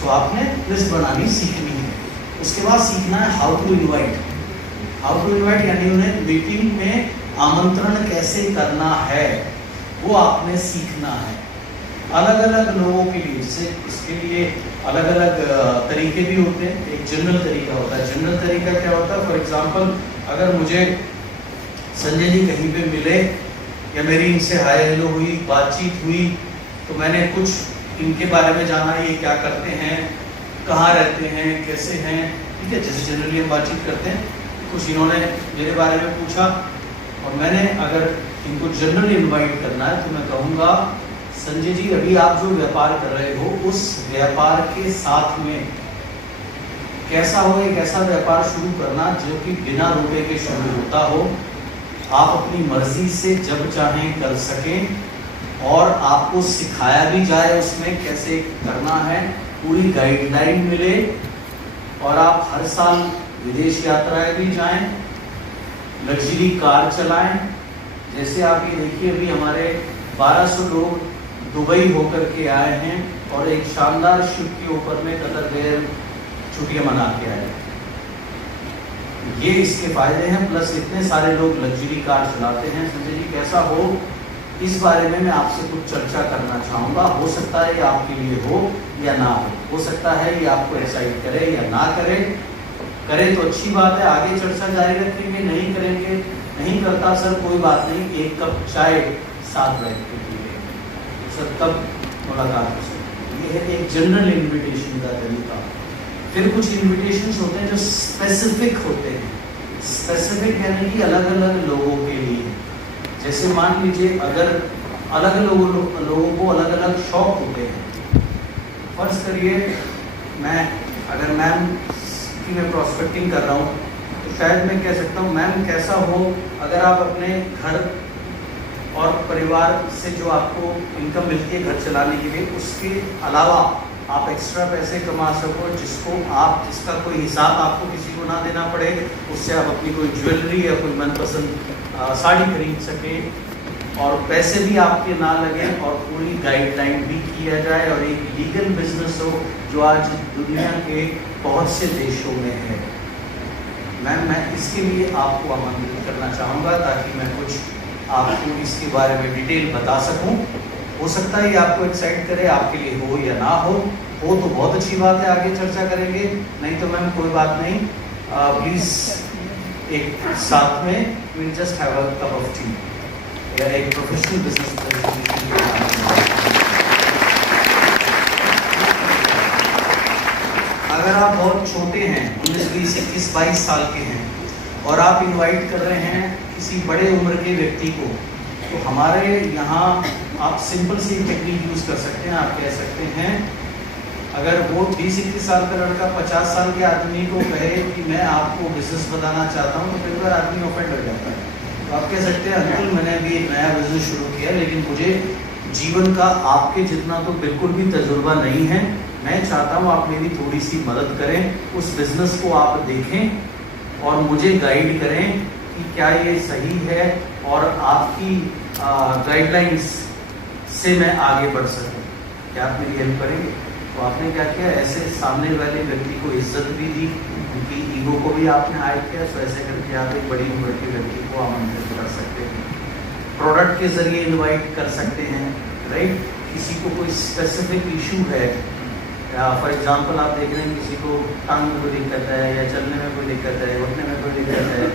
सो आपने लिस्ट बनानी सीखनी है। उसके बाद सीखना है how to invite. How to invite यानी उन्हें मीटिंग में आमंत्रण कैसे करना है, वो आपने सीखना है। अलग अलग लोगों के लिए, जैसे इसके लिए अलग अलग तरीके भी होते हैं। एक जनरल तरीका होता है। जनरल तरीका क्या होता है? फॉर एग्जांपल, अगर मुझे संजय जी कहीं पे मिले या मेरी इनसे हाय हेलो हुई, बातचीत हुई, तो मैंने कुछ इनके बारे में जाना, ये क्या करते हैं, कहाँ रहते हैं, कैसे हैं, ठीक है, जैसे जनरली हम बातचीत करते हैं। कुछ इन्होंने मेरे बारे में पूछा और मैंने अगर इनको जनरल इन्वाइट करना है तो मैं कहूँगा, संजय जी अभी आप जो व्यापार कर रहे हो, उस व्यापार के साथ में कैसा हो एक ऐसा व्यापार शुरू करना जो कि बिना रुपए के शुरू होता हो, आप अपनी मर्जी से जब चाहें कर सकें और आपको सिखाया भी जाए उसमें कैसे करना है, पूरी गाइडलाइन मिले और आप हर साल विदेश यात्राएं भी जाएं, लग्जरी कार चलाएं। जैसे आप ये देखिए, अभी हमारे 1200 लोग दुबई होकर के आए हैं और एक शानदार शिप के ऊपर में कतर गए, छुट्टियां मना के आए। ये इसके फायदे हैं, प्लस इतने सारे लोग लग्जरी कार चलाते हैं। संजय जी कैसा हो, इस बारे में मैं आपसे कुछ चर्चा करना चाहूँगा। हो सकता है ये आपके लिए हो या ना हो सकता है ये आपको एक्साइट करे या ना करे। करें तो अच्छी बात है, आगे चर्चा जारी रखेंगे। नहीं करेंगे, नहीं करता सर कोई बात नहीं, एक कप चाय साथ बैठ के पीजिए, सर तब मुलाकात हो सकती है। ये है एक जनरल इन्विटेशन का तरीका। फिर कुछ इन्विटेशंस होते हैं जो स्पेसिफिक होते हैं। स्पेसिफिक यानी कि अलग अलग लोगों के लिए। जैसे मान लीजिए, अगर अलग लोगों को अलग अलग शौक होते हैं, फर्ज करिए अगर मैम की मैं प्रॉस्पेक्टिंग कर रहा हूँ तो शायद मैं कह सकता हूँ मैम कैसा हो अगर आप अपने घर और परिवार से जो आपको इनकम मिलती है घर चलाने के लिए उसके अलावा आप एक्स्ट्रा पैसे कमा सको जिसका कोई हिसाब आपको किसी को ना देना पड़े, उससे आप अपनी कोई ज्वेलरी या कोई मनपसंद साड़ी खरीद सके और पैसे भी आपके ना लगे और पूरी गाइडलाइन भी किया जाए और एक लीगल बिजनेस हो जो आज दुनिया के बहुत से देशों में है। मैम मैं इसके लिए आपको आमंत्रित करना चाहूँगा ताकि मैं कुछ आपको इसके बारे में डिटेल बता सकूं। हो सकता है ये आपको एक्साइट करे, आपके लिए हो या ना हो तो बहुत अच्छी बात है, आगे चर्चा करेंगे, नहीं तो मैम कोई बात नहीं। प्लीज़ एक साथ में will just have a cup of T या एक प्रोफेशनल बिजनेस अगर आप बहुत छोटे हैं 19, 20, 21, 22 साल के हैं और आप इनवाइट कर रहे हैं किसी बड़े उम्र के व्यक्ति को, तो हमारे यहाँ आप सिंपल सी टेक्निक यूज़ कर सकते हैं। आप कह सकते हैं अगर वो 20-21 साल का लड़का 50 साल के आदमी को कहे कि मैं आपको बिजनेस बताना चाहता हूँ तो कई बार आदमी ऑफेंड हो जाता है। तो आप कह सकते हैं अंकल मैंने अभी एक नया बिजनेस शुरू किया लेकिन मुझे जीवन का आपके जितना तो बिल्कुल भी तजुर्बा नहीं है, मैं चाहता हूँ आप मेरी थोड़ी सी मदद करें, उस बिज़नेस को आप देखें और मुझे गाइड करें कि क्या ये सही है और आपकी गाइडलाइंस से मैं आगे बढ़ सकूं, क्या आप मेरी हेल्प करेंगे। तो आपने क्या किया, ऐसे सामने वाले व्यक्ति को इज्जत भी दी, उनकी ईगो को भी आपने हाइड किया। तो ऐसे करके आप एक बड़ी उम्र के व्यक्ति को आमंत्रित कर सकते हैं, प्रोडक्ट के जरिए इनवाइट कर सकते हैं, राइट। किसी को कोई स्पेसिफिक इशू है, फॉर एग्जांपल आप देख रहे हैं किसी को टांग में कोई दिक्कत है या चलने में कोई दिक्कत है, उठने में कोई दिक्कत है,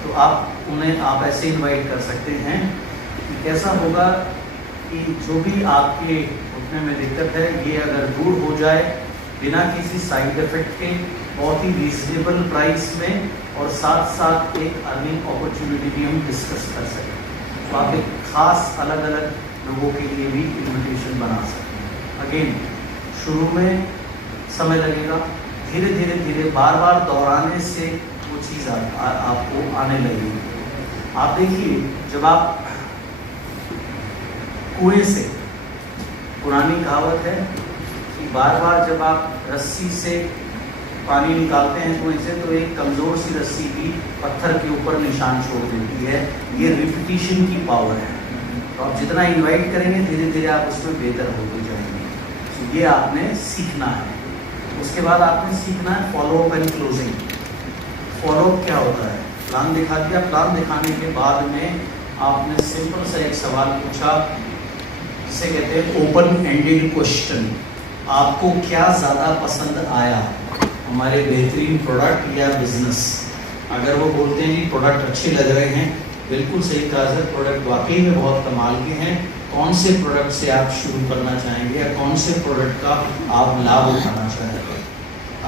तो आप ऐसे इनवाइट कर सकते हैं कि कैसा होगा कि जो भी आपके उठने में दिक्कत है ये अगर दूर हो जाए बिना किसी साइड इफेक्ट के, बहुत ही रीजनेबल प्राइस में और साथ साथ एक अर्निंग अपॉर्चुनिटी भी हम डिस्कस कर सकें। तो आप एक खास अलग अलग लोगों के लिए भी इन्विटेशन बना सकते हैं। अगेन शुरू में समय लगेगा, धीरे धीरे धीरे बार बार दोहराने से वो चीज़ आपको आने लगेगी। आप देखिए जब आप कुएं से, पुरानी कहावत है कि बार बार जब आप रस्सी से पानी निकालते हैं कुएं से तो एक कमज़ोर सी रस्सी भी पत्थर के ऊपर निशान छोड़ देती है। ये रिपीटिशन की पावर है। तो आप जितना इनवाइट करेंगे धीरे धीरे आप उसमें बेहतर होते जाएंगे। तो ये आपने सीखना है। उसके बाद आपने सीखना है follow up and closing. Follow up क्या होता है, प्लान दिखा दिया, प्लान दिखाने के बाद में आपने सिंपल सा एक सवाल पूछा जिसे कहते हैं ओपन एंडेड क्वेश्चन। आपको क्या ज़्यादा पसंद आया, हमारे बेहतरीन प्रोडक्ट या बिजनेस। अगर वो बोलते हैं जी प्रोडक्ट अच्छे लग रहे हैं, बिल्कुल सही कहा सर, प्रोडक्ट वाकई में बहुत कमाल के हैं, कौन से प्रोडक्ट से आप शुरू करना चाहेंगे या कौन से प्रोडक्ट का आप लाभ उठाना चाहेंगे।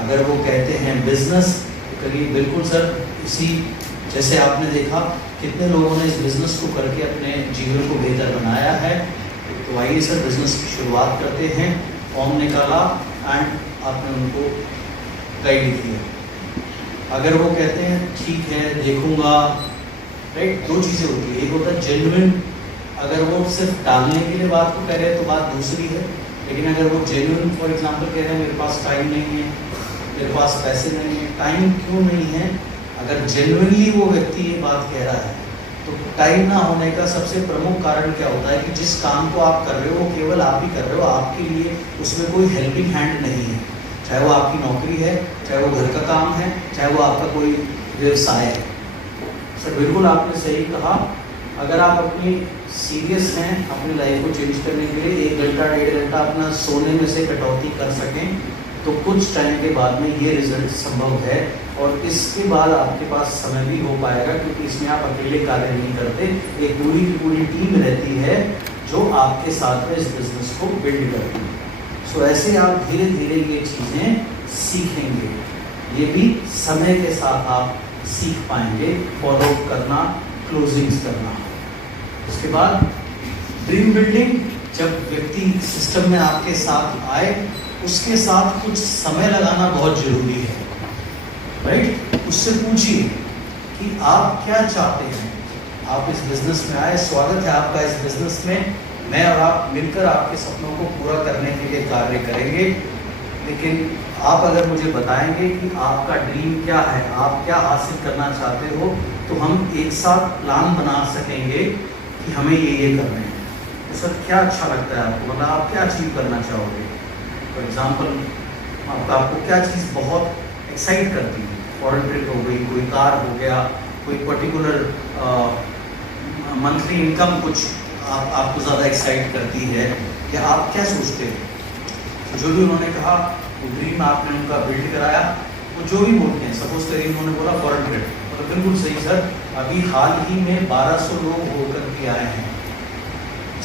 अगर वो कहते हैं बिजनेस तो करिए बिल्कुल सर, इसी जैसे आपने देखा कितने लोगों ने इस बिज़नेस को करके अपने जीवन को बेहतर बनाया है। तो आइए सर बिज़नेस की शुरुआत करते हैं। फॉर्म निकाला एंड आपने उनको गाइड किया। अगर वो कहते हैं ठीक है देखूंगा, राइट, दो चीज़ें होती है, एक होता है जेन्युइन। अगर वो सिर्फ डालने के लिए बात को कह रहे हैं तो बात दूसरी है, लेकिन अगर वो जेन्युइन फॉर एग्जांपल कह रहे हैं मेरे पास टाइम नहीं है, मेरे पास पैसे नहीं है। टाइम क्यों नहीं है? अगर जेन्युइनली वो व्यक्ति ये बात कह रहा है तो टाइम ना होने का सबसे प्रमुख कारण क्या होता है कि जिस काम को आप कर रहे हो वो केवल आप ही कर रहे हो, आपके लिए उसमें कोई हेल्पिंग हैंड नहीं है। चाहे वो आपकी नौकरी है, चाहे वो घर का काम है, चाहे वो आपका कोई व्यवसाय है। सर बिल्कुल आपने सही कहा। अगर आप अपनी सीरियस हैं अपनी लाइफ को चेंज करने के लिए 1 घंटा 1.5 घंटा अपना सोने में से कटौती कर सकें तो कुछ टाइम के बाद में ये रिजल्ट संभव है। और इसके बाद आपके पास समय भी हो पाएगा क्योंकि इसमें आप अकेले कार्य नहीं करते, एक पूरी की पूरी टीम रहती है जो आपके साथ में इस बिजनेस को बिल्ड करती है। सो ऐसे आप धीरे धीरे ये चीज़ें सीखेंगे, ये भी समय के साथ आप सीख पाएंगे। फॉलो करना, क्लोजिंग्स करना। उसके बाद ड्रीम बिल्डिंग, जब व्यक्ति सिस्टम में आपके साथ आए उसके साथ कुछ समय लगाना बहुत जरूरी है, राइट। उससे पूछिए कि आप क्या चाहते हैं, आप इस बिजनेस में आए, स्वागत है आपका इस बिजनेस में, मैं और आप मिलकर आपके सपनों को पूरा करने के लिए कार्य करेंगे। लेकिन आप अगर मुझे बताएंगे कि आपका ड्रीम क्या है, आप क्या हासिल करना चाहते हो, तो हम एक साथ प्लान बना सकेंगे कि हमें ये करना है। तो सर क्या अच्छा लगता है आपको, मतलब आप क्या अचीव करना चाहोगे? फॉर एग्जांपल आपको क्या चीज़ बहुत एक्साइट करती है? फॉरेन ट्रिप हो गई, कोई कार हो गया, कोई पर्टिकुलर मंथली इनकम कुछ आपको ज़्यादा एक्साइट करती है, या आप क्या सोचते हैं? जो भी उन्होंने कहा वो ड्रीम आपने उनका बिल्ड कराया, वो जो भी बोलते हैं, सपोज करिए उन्होंने बोला फॉरेन ट्रिप, तो बिल्कुल सही सर, अभी हाल ही में 1200 लोग होकर के आए हैं।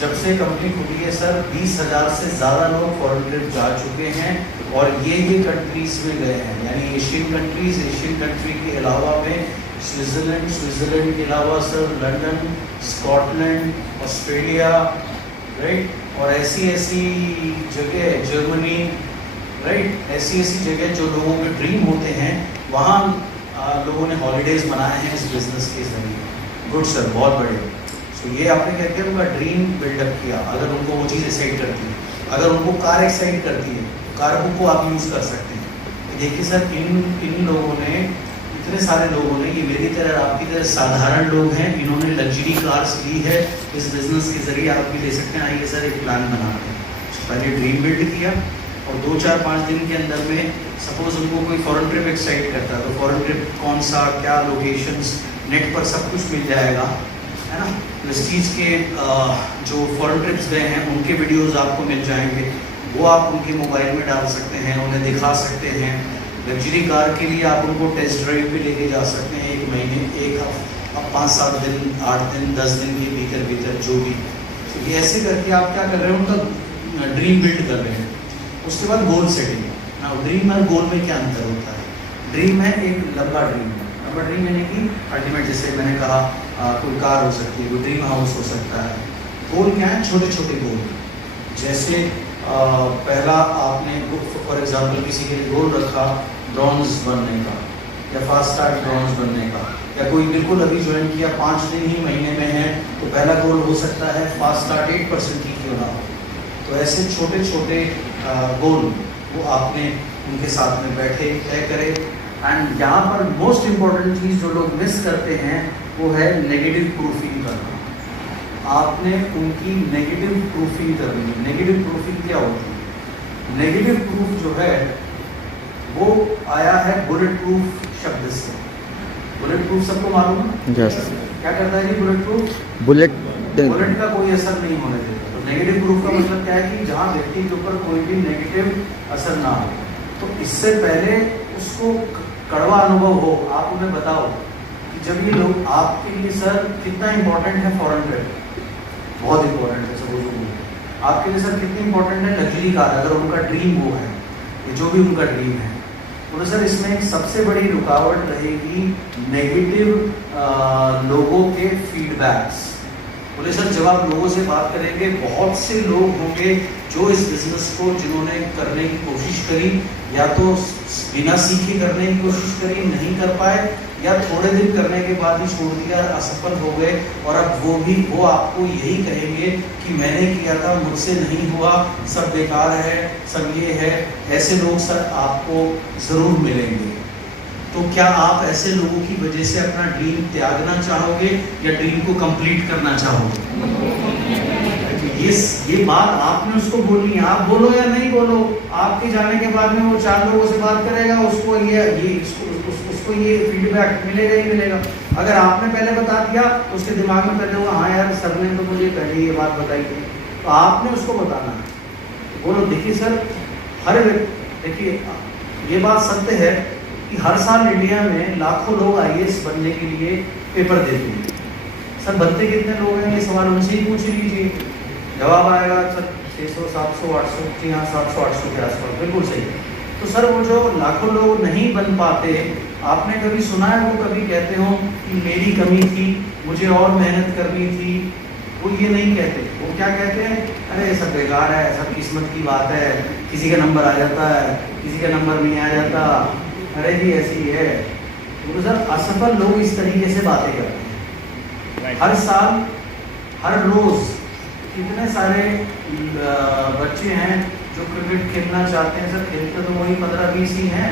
जब से कंपनी खुली है सर 20,000 से ज़्यादा लोग फॉरेन ट्रिप जा चुके हैं, और ये कंट्रीज में गए हैं, यानी एशियन कंट्रीज, एशियन कंट्री के अलावा में स्विट्ज़रलैंड के अलावा sir London, Scotland, Australia, right, और ऐसी जगह जर्मनी, राइट, ऐसी जगह जो लोगों के ड्रीम होते हैं, वहाँ लोगों ने हॉलीडेज बनाए हैं इस बिजनेस के जरिए। गुड सर, बहुत बढ़िया। सो ये आपने क्या किया, उनका ड्रीम बिल्डअप किया। अगर उनको वो चीज़ एक्साइट करती है, अगर उनको कार एक्साइट करती है, कार बुक को आप यूज़ कर सकते हैं। देखिए सर, इन लोगों ने, इतने सारे लोगों ने, ये मेरी तरह आपकी तरह साधारण लोग हैं, इन्होंने लग्जरी कार्स ली है इस बिज़नेस के ज़रिए। आप भी ले सकते हैं, आइए सर एक प्लान बनाते हैं। पहले ड्रीम बिल्ड किया, और 2-4-5 दिन के अंदर में सपोज उनको कोई फॉरेन ट्रिप एक्साइट करता है, तो फॉरेन ट्रिप कौन सा, क्या लोकेशंस, नेट पर सब कुछ मिल जाएगा, है ना। प्रेस्टीज के जो फॉरेन ट्रिप्स गए हैं उनके वीडियोज़ आपको मिल जाएंगे, वो आप उनके मोबाइल में डाल सकते हैं, उन्हें दिखा सकते हैं। लग्जरी कार के लिए आप उनको टेस्ट ड्राइव पे लेके जा सकते हैं, 1 महीने, 1 हफ्ता, 5-7 दिन, 8 दिन, 10 दिन के भीतर जो भी। तो ये ऐसे करके आप क्या कर रहे हैं, उनका ड्रीम बिल्ड कर रहे हैं। उसके बाद गोल सेटिंग। ना ड्रीम और गोल में क्या अंतर होता है? ड्रीम है एक लंबा ड्रीम, लंबा ड्रीम यानी कि अल्टीमेट, जैसे मैंने कहा कोई कार हो सकती है, कोई ड्रीम हाउस हो सकता है। गोल क्या है? छोटे छोटे गोल। जैसे पहला आपने फॉर एग्जांपल किसी के लिए गोल रखा ड्रोन्स बनने का, या फास्ट स्टार्ट ड्रोन्स बनने का, या कोई बिल्कुल अभी ज्वाइन किया 5 दिन ही महीने में है, तो पहला गोल हो सकता है फास्ट स्टार्ट 8% की क्यों ना हो। तो ऐसे छोटे छोटे गोल वो आपने उनके साथ में बैठे तय करें। एंड यहाँ पर मोस्ट इम्पॉर्टेंट चीज़ जो लोग मिस करते हैं वो है नेगेटिव प्रूफिंग करना। आपने उनकी नेगेटिव प्रूफिंग करनी है। नेगेटिव प्रूफिंग क्या होती है? नेगेटिव प्रूफ जो है वो आया है बुलेट प्रूफ शब्द से। बुलेट प्रूफ सबको मालूम है? यस। क्या करता है जी बुलेट प्रूफ? बुलेट का कोई असर नहीं होने देता। तो नेगेटिव प्रूफ का मतलब क्या है कि जहाँ व्यक्ति के ऊपर कोई भी नेगेटिव असर ना हो। तो इससे पहले उसको कड़वा अनुभव हो, आप उन्हें बताओ कि जब ये लोग आपके लिए सर कितना इंपॉर्टेंट है फॉरेन ट्रिप, बहुत इंपॉर्टेंट है सपोज आपके लिए सर कितनी इंपॉर्टेंट है लग्जरी कार, अगर उनका ड्रीम वो है, ये जो भी उनका ड्रीम है, तो सर इसमें एक सबसे बड़ी रुकावट रहेगी नेगेटिव लोगों के फीडबैक्स। बोले सर जब आप लोगों से बात करेंगे, बहुत से लोग होंगे जो इस बिजनेस को जिन्होंने करने की कोशिश करी, या तो बिना सीखे करने की कोशिश करी, नहीं कर पाए, या थोड़े दिन करने के बाद ही छोड़ दिया, असफल हो गए, और अब वो आपको यही कहेंगे कि मैंने किया था, मुझसे नहीं हुआ, सब बेकार है, सब ये है। ऐसे लोग सर आपको ज़रूर मिलेंगे। तो क्या आप ऐसे लोगों की वजह से अपना ड्रीम त्यागना चाहोगे या ड्रीम को कंप्लीट करना चाहोगे? ये बात आपने उसको बोलनी है, आप बोलो या नहीं बोलो, आपके जाने के बाद में वो 4 लोगों से बात करेगा, उसको ये फीडबैक मिलेगा ही मिलेगा। अगर आपने पहले बता दिया तो उसके दिमाग में पहले होगा हाँ यार सर ने तो मुझे पहले ये बात बताई थी, तो आपने उसको बताना है। बोलो देखिए सर, देखिए ये बात सत्य है कि हर साल इंडिया में लाखों लोग IAS बनने के लिए पेपर देते हैं। सर बनते कितने लोग हैं, ये सवाल उनसे ही पूछ लीजिए, जवाब आएगा सर 600, 700, 800, जी हाँ 700, 800 के आसपास, बिल्कुल सही। तो सर वो जो लाखों लोग नहीं बन पाते, आपने कभी सुना है वो कभी कहते हो कि मेरी कमी थी, मुझे और मेहनत करनी थी? वो ये नहीं कहते। वो क्या कहते हैं, अरे सब बेकार है, सब किस्मत की बात है, किसी का नंबर आ जाता है, किसी का नंबर नहीं आ जाता, अरे जी ऐसी है। तो सर असफल लोग इस तरीके से बातें करते हैं। हर साल हर रोज कितने सारे बच्चे हैं जो क्रिकेट खेलना चाहते हैं। सर खेलते तो वही 15-20 ही हैं,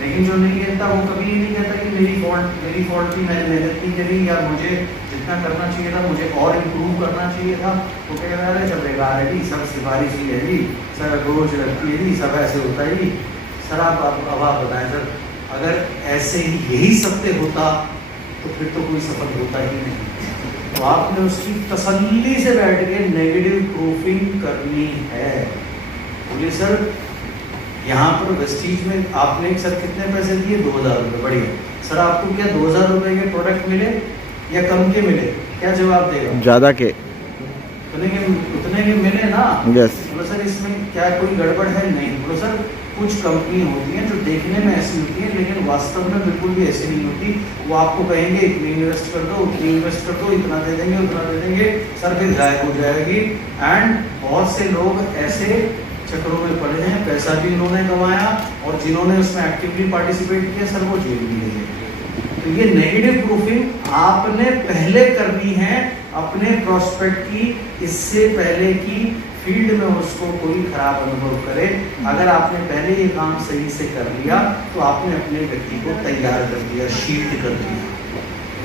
लेकिन जो नहीं खेलता वो कभी नहीं कहता कि मेरी फॉल्ट थी, मैंने मेहनत नहीं करी, या मुझे जितना करना चाहिए था मुझे और इम्प्रूव करना चाहिए था। वो कह रहा है सब बेकार है जी, सब सिफारिश ही है जी, सर रोज लगती है जी, सब ऐसे होता है जी। सर अब आप बताएं सर, अगर ऐसे ही यही सत्य होता तो फिर तो कोई सफल होता ही नहीं। तो आपने उसकी तसल्ली से बैठ के नेगेटिव प्रूफिंग करनी है। बोलिए सर यहाँ पर वेस्टीज में आपने सर कितने पैसे दिए, 2000 रुपये, बढ़िया। सर आपको क्या 2000 रुपये के प्रोडक्ट मिले या कम के मिले, क्या जवाब देगा? ज़्यादा के। उतने के मिले ना। यस। बोलो सर इसमें क्या कोई गड़बड़ है? नहीं। बोलो सर कुछ कंपनी होती हैं जो देखने में ऐसी होती हैं लेकिन वास्तव में बिल्कुल भी ऐसी नहीं होती। वो आपको कहेंगे इतनी इन्वेस्ट कर दो, उतनी इन्वेस्ट कर दो, इतना दे देंगे, उतना दे देंगे, सर फिर गायब हो जाएगी। एंड बहुत से लोग ऐसे चक्रों में पड़े हैं, पैसा भी उन्होंने कमाया और जिन्होंने उसमें एक्टिवली पार्टिसिपेट किया सर वो जेल भी गए। तो ये नेगेटिव प्रूफिंग आपने पहले करनी है अपने प्रोस्पेक्ट की, इससे पहले कि फील्ड में उसको कोई खराब अनुभव करे। अगर आपने पहले ये काम सही से कर लिया तो आपने अपने व्यक्ति को तैयार कर दिया, शील्ड कर दिया,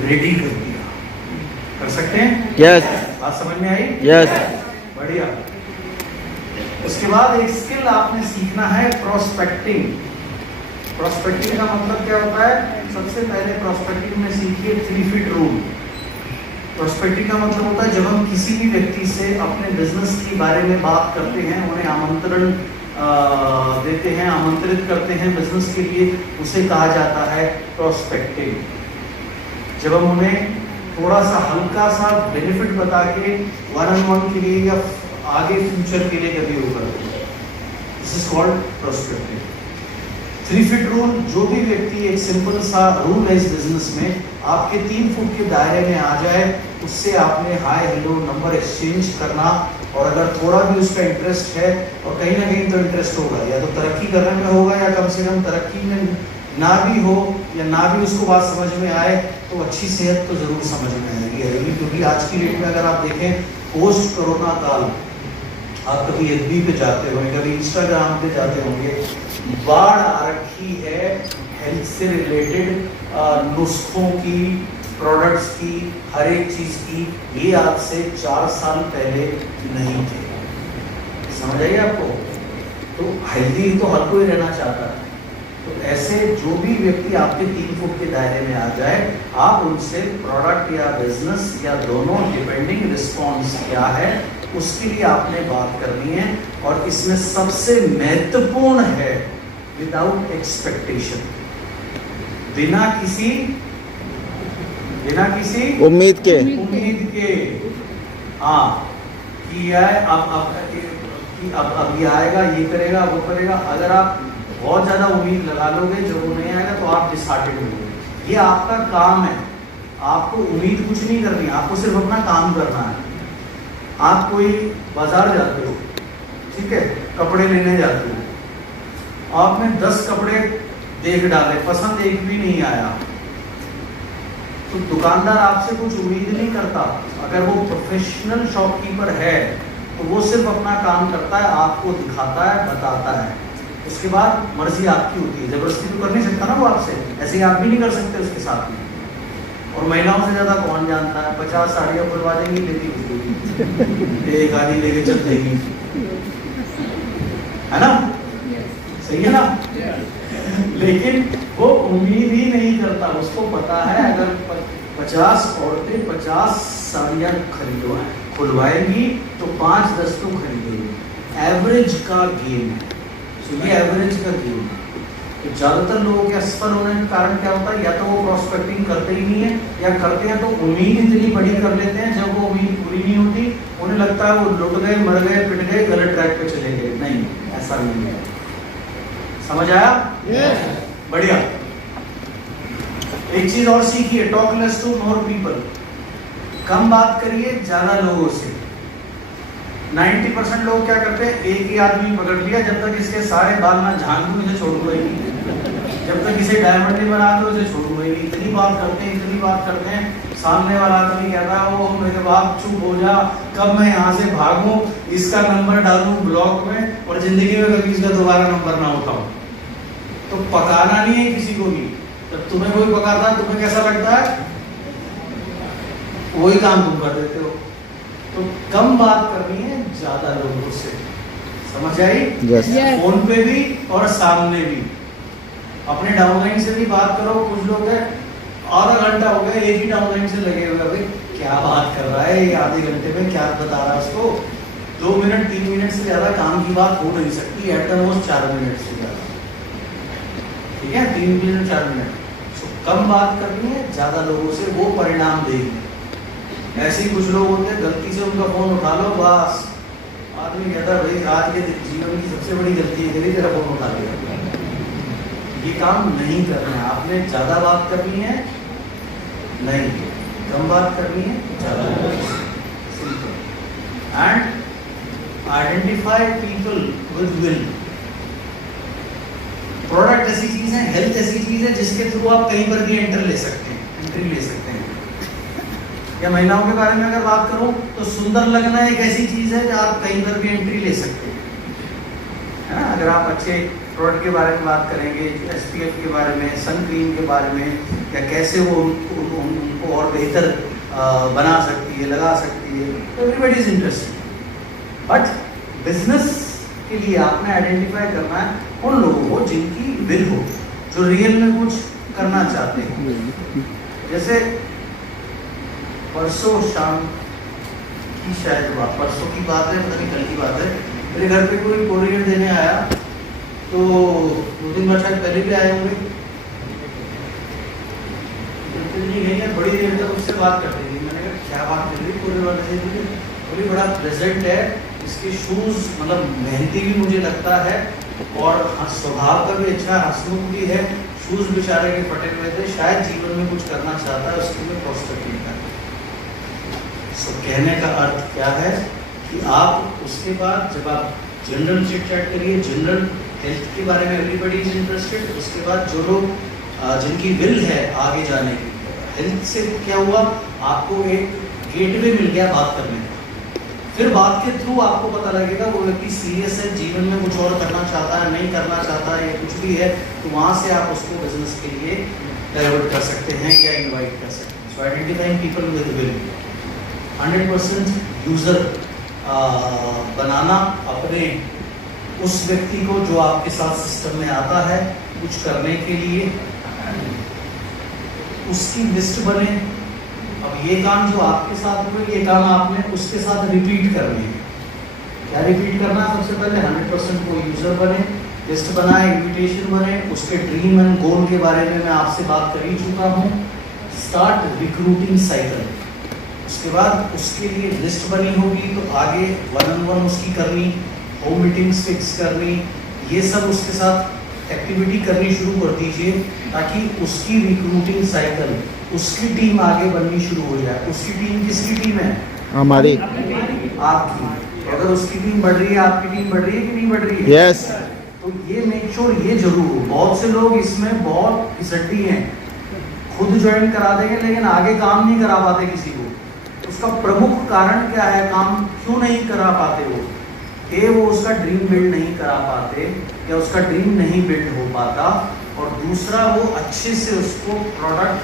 रेडी कर दिया। कर सकते हैं? यस। बात समझ में आई? यस। बढ़िया। उसके बाद एक स्किल आपने सीखना है, प्रोस्पेक्टिंग। प्रोस्पेक्टिंग का मतलब क्या होता है? सबसे पहले प्रोस्पेक्टिंग में सीखिए 3 फीट रूल। प्रोस्पेक्टिंग का मतलब होता है जब हम किसी भी व्यक्ति से अपने बिजनेस के बारे में बात करते हैं, उन्हें आमंत्रण देते हैं, आमंत्रित करते हैं बिजनेस के लिए, उसे कहा जाता है प्रोस्पेक्टिंग। जब हम उन्हें थोड़ा सा हल्का सा बेनिफिट बता के 1-on-1 के लिए या आगे फ्यूचर के लिए कभी होगा, this is called prospecting. 3 feet rule, जो भी व्यक्ति, एक सिंपल सा रूल है इस बिजनेस में, आपके 3 फुट के दायरे में आ जाए, उससे आपने हाय हेलो नंबर एक्सचेंज करना। और अगर थोड़ा भी उसका इंटरेस्ट है, और कहीं ना कहीं तो इंटरेस्ट होगा, या तो तरक्की करने में होगा या कम से कम तरक्की में ना भी हो या ना भी उसको बात समझ में आए, तो अच्छी सेहत तो जरूर समझ में आएगी। क्योंकि आज की डेट में अगर आप देखें, पोस्ट कोरोना काल, आप कभी एफबी पे जाते होंगे, कभी इंस्टाग्राम पे जाते होंगे, बाढ़ आ रखी है हेल्थ से रिलेटेड नुस्खों की, प्रोडक्ट्स की, हर एक चीज की। ये आज से 4 साल पहले नहीं थे। समझ आइए आपको? तो हेल्दी तो हर कोई रहना चाहता है। तो ऐसे जो भी व्यक्ति आपके 3 फुट के दायरे में आ जाए, आप उनसे प्रोडक्ट या बिजनेस या दोनों, डिपेंडिंग रिस्पॉन्स क्या है, उसके लिए आपने बात करनी है। और इसमें सबसे महत्वपूर्ण है विदाउट एक्सपेक्टेशन, बिना किसी उम्मीद के। हाँ कि अब ये आएगा, ये करेगा, वो करेगा। अगर आप बहुत ज्यादा उम्मीद लगा लोगे, जब वो नहीं आएगा तो आप डिसहार्टेड होगे। ये आपका काम है, आपको उम्मीद कुछ नहीं करनी, आपको सिर्फ अपना काम करना है। आप कोई बाजार जाते हो, ठीक है, कपड़े लेने जाते हो, आपने 10 कपड़े देख डाले, पसंद एक भी नहीं आया, तो दुकानदार आपसे कुछ उम्मीद नहीं करता। अगर वो प्रोफेशनल शॉपकीपर है तो वो सिर्फ अपना काम करता है, आपको दिखाता है, बताता है। उसके बाद मर्जी आपकी होती है, जबरदस्ती तो कर नहीं सकता ना वो आपसे, ऐसे ही आप भी नहीं कर सकते उसके साथ में। और महिलाओं से ज्यादा कौन जानता है, 50 साड़ियाँ खुलवा देंगी, लेती उसको एक आधी लेके चल देगी, है ना? सही है ना? लेकिन वो उम्मीद ही नहीं करता, उसको पता है अगर 50 औरतें 50 साड़ियाँ खुलवाएंगी तो 5-10 तो खरीदेंगी। एवरेज का गेम है, तो ये एवरेज का गेम है। तो ज्यादातर लोगों के असफल होने का कारण क्या होता है? या तो वो प्रोस्पेक्टिंग करते ही नहीं है, या करते हैं तो उम्मीद इतनी बड़ी कर लेते हैं, जब वो उम्मीद पूरी नहीं होती उन्हें लगता है वो लुट गए, मर गए, पिट गए, गलत ट्रैक पे चले गए। नहीं, ऐसा नहीं है। समझ आया? बढ़िया। एक चीज और सीखिए, talk less to more people. कम बात करिए ज्यादा लोगों से। 90% लोग क्या करते हैं, एक ही आदमी पकड़ लिया, जब तक इसके सारे बाल ना झाड़ दूं इसे छोड़ूंगा ही नहीं, जब तक इसे डायमंड नहीं बना दो इसे छोड़ूंगा ही नहीं। इतनी बात करते हैं, सामने वाला आदमी कहता है ओ मेरे बाप चुप हो जा, कब मैं यहाँ से भागूं, इसका नंबर डालूं ब्लॉक में और जिंदगी में कभी इसका दोबारा नंबर ना उठाऊं। तो पकाना नहीं है किसी को भी। जब तुम्हें कोई पकाता है तुम्हें कैसा लगता है, वही काम तुम कर देते हो। तो कम बात करनी है ज्यादा लोगों से, समझ आई? Yes. फोन पे भी और सामने भी। अपने डाउनलाइन से भी बात करो। कुछ लोग है आधा घंटा हो गया एक ही डाउनलाइन से लगे हुए, भाई क्या बात कर रहा है ये, आधे घंटे में क्या बता रहा है उसको। 2 मिनट 3 मिनट से ज्यादा काम की बात हो नहीं सकती, एट द मोस्ट 4 मिनट से ज्यादा, ठीक है? 3 मिनट 4 मिनट। तो कम बात करनी है ज्यादा लोगों से, वो परिणाम देगी। ऐसे ही कुछ लोग होते हैं गलती से उनका फोन उठा लो, बस आदमी कहता है भाई आज के जीवन की सबसे बड़ी गलती है तेरा फोन उठा लिया। ये काम नहीं करना है, आपने ज्यादा बात करनी है नहीं, कम बात करनी है ज्यादा। Simple. And identify people with will. Product ऐसी चीज है, हेल्थ ऐसी चीज है जिसके थ्रू आप कहीं पर भी एंट्री ले सकते हैं। या महिलाओं के बारे में अगर बात करूं तो सुंदर लगना एक ऐसी चीज है जो आप कहीं पर भी एंट्री ले सकते हैं, है ना? अगर आप अच्छे प्रोडक्ट के बारे में बात करेंगे, SPF के बारे में, सन क्रीम के बारे में, या कैसे वो उनको और बेहतर बना सकती है, लगा सकती है, everybody is interested. But business के लिए आपने आइडेंटिफाई करना है उन लोगों को जिनकी विल हो, जो रियल में कुछ करना चाहते हैं। जैसे परसों शाम की शायद परसों की बात है, पता नहीं कल की बात है, मेरे घर पे कोई कोरियर देने आया, तो 2 दिन बाद शायद पहले भी आए होंगे। बड़ी देर तक उससे बात करती थी, मैंने कहा क्या बात कर रही कोरियर वाले से, बोली बड़ा प्रेजेंट है, इसके शूज मतलब मेहनती भी मुझे लगता है और स्वभाव का भी अच्छा, हंसमुख भी है, शूज बेचारे के फटे हुए थे, शायद जीवन में कुछ करना चाहता है, उसके लिए प्रोस्पेक्ट लिखा है। तो कहने का अर्थ क्या है कि आप उसके बाद जब आप जनरल चिट चैट करिए, जनरल हेल्थ के बारे में एवरीबडी इज इंटरेस्टेड। उसके बाद जो लोग जिनकी विल है आगे जाने की, हेल्थ से क्या हुआ, आपको एक गेटवे मिल गया बात करने का। फिर बात के थ्रू आपको पता लगेगा वो व्यक्ति सीरियस है, जीवन में कुछ और करना चाहता है, नहीं करना चाहता है, या कुछ भी है, तो वहाँ से आप उसको बिजनेस के लिए डाइवर्ट कर सकते हैं या इन्वाइट कर सकते हैं। So identifying people with will, 100% user बनाना अपने उस व्यक्ति को जो आपके साथ सिस्टम में आता है कुछ करने के लिए, उसकी लिस्ट बने। अब ये काम जो आपके साथ हुए, ये काम आपने उसके साथ रिपीट करने हैं। क्या रिपीट करना? सबसे पहले 100% वो यूजर बने, लिस्ट बनाए, इन्विटेशन बने, उसके ड्रीम एंड गोल के बारे में मैं आपसे बात कर ही चुका हूँ। Start recruiting cycle. उसके बाद उसके लिए लिस्ट बनी होगी तो आगे 1-on-1 उसकी करनी, होम मीटिंग्स फिक्स करनी, ये सब उसके साथ एक्टिविटी करनी शुरू कर दीजिए ताकि उसकी रिक्रूटिंग साइकिल, उसकी टीम आगे बननी शुरू हो जाए। उसकी टीम किसकी टीम है? हमारी, आपकी। अगर उसकी टीम बढ़ रही है, आपकी टीम बढ़ रही है कि नहीं बढ़ रही है? यस। तो ये मेक श्योर ये जरूर हो। बहुत से लोग इसमें बहुत घिसड्डी हैं, खुद ज्वाइन करा देंगे लेकिन आगे काम नहीं करा पाते किसी को। उसका प्रमुख कारण क्या है, काम क्यों नहीं करा पाते वो? वो उसका ड्रीम बिल्ड नहीं करा पाते या उसका ड्रीम नहीं बिल्ड हो पाता, और दूसरा वो अच्छे से उसको प्रोडक्ट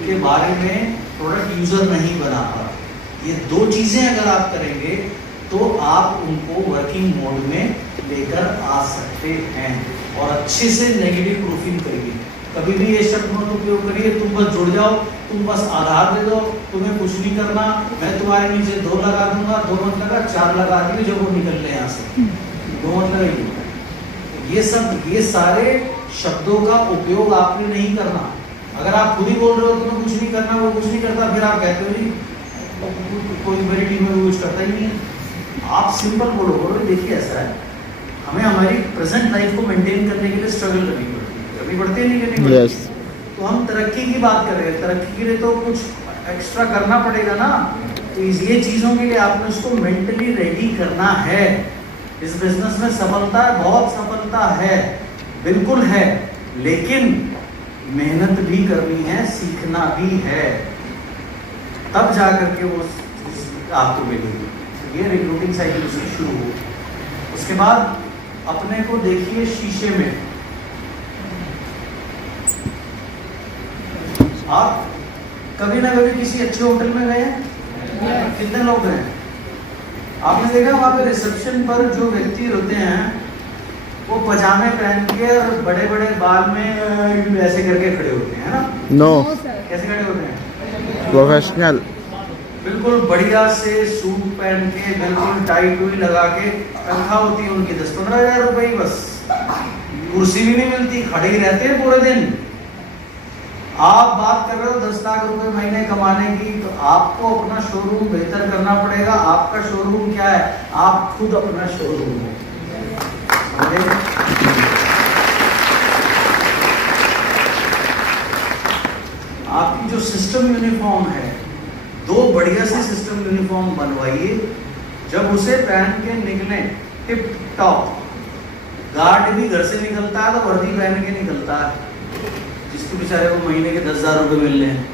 के बारे में प्रोडक्ट यूजर नहीं बना पाता। ये 2 चीजें अगर आप करेंगे तो आप उनको वर्किंग मोड में लेकर आ सकते हैं। और अच्छे से नेगेटिव प्रूफिंग करिए। कभी भी ये शब्द मत उपयोग करिए तुम बस जुड़ जाओ, तुम बस आधार दे दो, तुम्हें कुछ नहीं करना, मैं तुम्हारे नीचे 2 लगा दूंगा, 2 मत लगा 4 लगा दिए जब वो निकल ले यहाँ से, 2 मत लगाइए। ये सारे शब्दों का उपयोग आपने नहीं करना। अगर आप खुद ही बोल रहे हो तुम्हें कुछ नहीं करना, वो कुछ नहीं करता, फिर आप कहते हो जी कोई मेरी टीम में कुछ करता ही नहीं है। आप सिंपल बोलो देखिए ऐसा है, हमें हमारी प्रेजेंट लाइफ को मेंटेन करने के लिए स्ट्रगल करनी पड़ती है, करनी पड़ती है नहीं करनी पड़ती? यस। तो हम तरक्की की बात कर रहे हैं, तरक्की के लिए तो कुछ एक्स्ट्रा करना पड़ेगा ना। तो ये चीज़ों के लिए आपने उसको मेंटली रेडी करना है। इस बिजनेस में सफलता है, बहुत सफलता है, बिल्कुल है, लेकिन मेहनत भी करनी है, सीखना भी है, तब जा करके वो आपको मिलेगी। ये रिक्रूटिंग साइकिल उसकी शुरू हो। उसके बाद अपने को देखिए शीशे में। आप कभी ना कभी किसी अच्छे होटल में गए हैं? कितने लोग गए हैं? आपने देखा वहां पे रिसेप्शन पर जो व्यक्ति होते हैं वो पजामे पहन के और बड़े बड़े बाल में ऐसे करके खड़े होते हैं, है ना? नो, कैसे खड़े होते हैं? प्रोफेशनल। बिल्कुल बढ़िया से सूट पहन के, बिल्कुल टाई टूई लगा के। तनख्वाह होती है उनकी 10-15 हज़ार रुपए ही बस। कुर्सी भी नहीं मिलती, खड़े ही रहते हैं पूरे दिन। आप बात कर रहे हो 10 लाख रुपए महीने कमाने की, तो आपको अपना शोरूम बेहतर करना पड़ेगा। आपका शोरूम क्या है? आप खुद अपना शोरूम हो। आपकी जो सिस्टम यूनिफॉर्म है, 2 बढ़िया से सिस्टम यूनिफॉर्म बनवाइए। जब उसे पहन के निकले टिप टॉप, गार्ड भी घर से निकलता है तो वर्दी पहन के निकलता है, जिसके बेचारे को महीने के 10,000 रुपए मिल रहे हैं।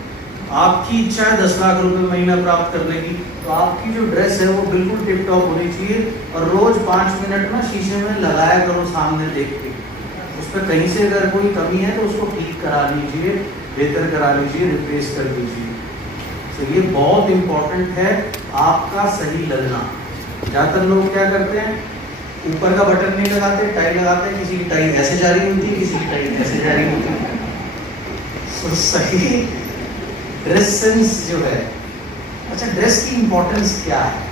आपकी इच्छा है 10 लाख रुपए महीना प्राप्त करने की, तो आपकी जो ड्रेस है वो बिल्कुल टिप टॉप होनी चाहिए। और रोज 5 मिनट ना शीशे में लगाया करो, सामने देख के। उस पर कहीं से अगर कोई कमी है तो उसको ठीक करा लीजिए, बेहतर करा लीजिए, रिप्लेस कर दीजिए। तो ये बहुत इंपॉर्टेंट है, आपका सही लगना। ज़्यादातर लोग क्या करते हैं, ऊपर का बटन नहीं लगाते, टाई लगाते हैं। किसी की टाई ऐसे जा रही होती है, किसी की टाई ऐसे जा रही होती है। तो सही ड्रेस सेंस जो है, अच्छा ड्रेस की इंपॉर्टेंस क्या है?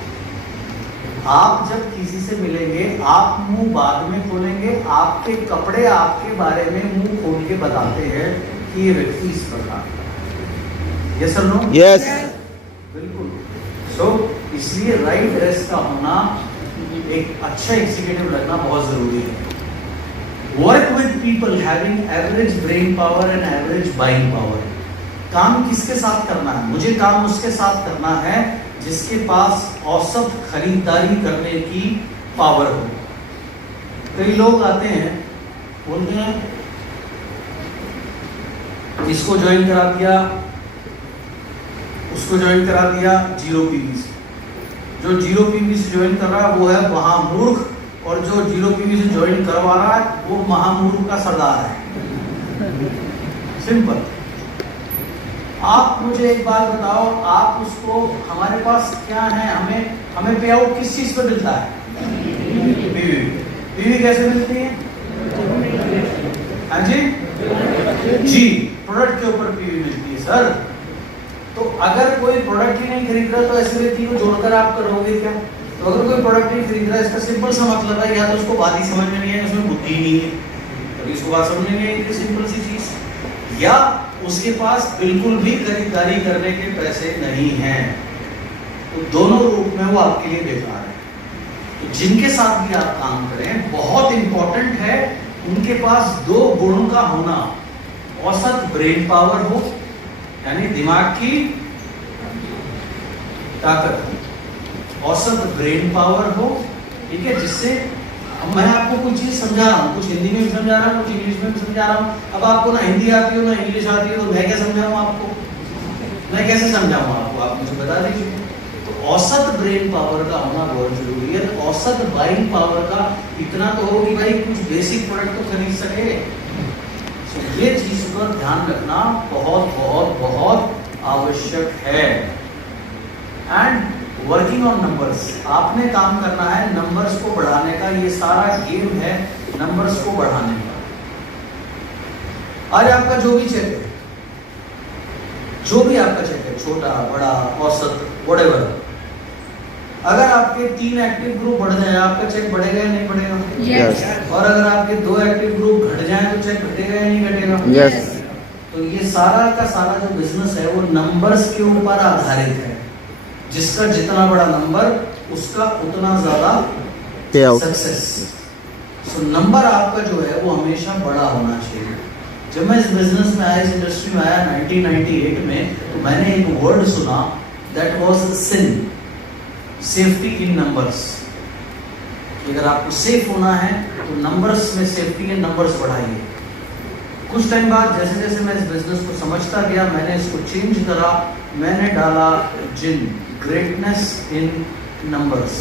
आप जब किसी से मिलेंगे, आप मुंह बाद में खोलेंगे। आपके कपड़े आपके बारे में मुंह खोल के बताते हैं कि ये व्यक्ति इस प्रकार का है। यस और नो? यस। बिल्कुल। सो इसलिए राइट ड्रेस का होना, एक अच्छा एग्जीक्यूटिव लगना बहुत जरूरी है। Work with people having average brain power and average buying power. काम किसके साथ करना है? मुझे काम उसके साथ करना है जिसके पास औसत खरीदारी करने की पावर हो। कई लोग आते हैं, बोलते हैं इसको ज्वाइन करा दिया, उसको ज्वाइन करा दिया 0 पीवी से। जो 0 पीवी से ज्वाइन कर रहा है वो है महामूर्ख, और जो 0 पीवी से ज्वाइन करवा रहा है वो महामूर्ख का सरदार है। सिंपल। आप मुझे एक बात बताओ, आप उसको, हमारे पास क्या है, हमें पे आउट किस चीज पे मिलता है? पीवी। पीवी कैसे मिलती है? हाँ जी, प्रोडक्ट के ऊपर पीवी मिलती है सर। तो अगर कोई प्रोडक्ट ही नहीं खरीद रहा तो ऐसे व्यक्ति को जोड़कर आप करोगे क्या? तो अगर कोई प्रोडक्ट नहीं खरीद रहा है, इसका सिंपल सा मतलब है या तो उसको बात ही समझ में नहीं है, उसमें बुद्धि नहीं है, कभी उसको बात समझ में नहीं आई, सिंपल सी चीज, या उसके पास बिल्कुल भी खरीदारी करने के पैसे नहीं हैं। तो दोनों रूप में वो आपके लिए बेकार है। तो जिनके साथ भी आप काम करें, बहुत इंपॉर्टेंट है उनके पास 2 गुणों का होना। औसत ब्रेन पावर हो, यानी दिमाग की ताकत, औसत ब्रेन पावर हो, ठीक है, जिससे मैं आपको कुछ चीज समझा रहा हूँ, कुछ हिंदी में भी समझा रहा हूँ, कुछ इंग्लिश में भी समझा रहा हूँ। अब आपको ना हिंदी आती हो ना इंग्लिश आती हो, तो मैं क्या समझाऊँ आपको? मैं कैसे समझाऊँ आपको? आप मुझे बता दीजिए। तो औसत ब्रेन पावर का होना बहुत जरूरी है। तो औसत बाइंग पावर का इतना तो हो कि भाई कुछ बेसिक प्रोडक्ट तो खरीद सके। तो ये चीज पर ध्यान रखना बहुत बहुत बहुत आवश्यक है। एंड वर्किंग ऑन नंबर्स, आपने काम करना है नंबर्स को बढ़ाने का। ये सारा गेम है नंबर्स को बढ़ाने का। आज आपका जो भी चेक है, जो भी आपका चेक है, छोटा बड़ा औसत व्हाटएवर, अगर आपके 3 एक्टिव ग्रुप बढ़ जाए, आपका चेक बढ़ेगा या नहीं बढ़ेगा? Yes. और अगर आपके 2 एक्टिव ग्रुप घट जाए तो चेक घटेगा या नहीं घटेगा? Yes. तो ये सारा का सारा जो बिजनेस है वो नंबर्स के ऊपर आधारित है। जिसका जितना बड़ा नंबर, उसका उतना ज्यादा पे आउट। सक्सेस। सो नंबर आपका जो है वो हमेशा बड़ा होना चाहिए। जब मैं इस बिजनेस में आया, इस इंडस्ट्री में आया 1998 में, तो मैंने एक वर्ड सुना, that was sin, safety in numbers. अगर आपको सेफ होना है तो नंबर्स में सेफ्टी है, नंबर्स बढ़ाइए। कुछ टाइम बाद जैसे जैसे मैं इस बिजनेस को समझता गया, मैंने इसको चेंज करा, मैंने डाला जिन, ग्रेटनेस इन नंबर्स।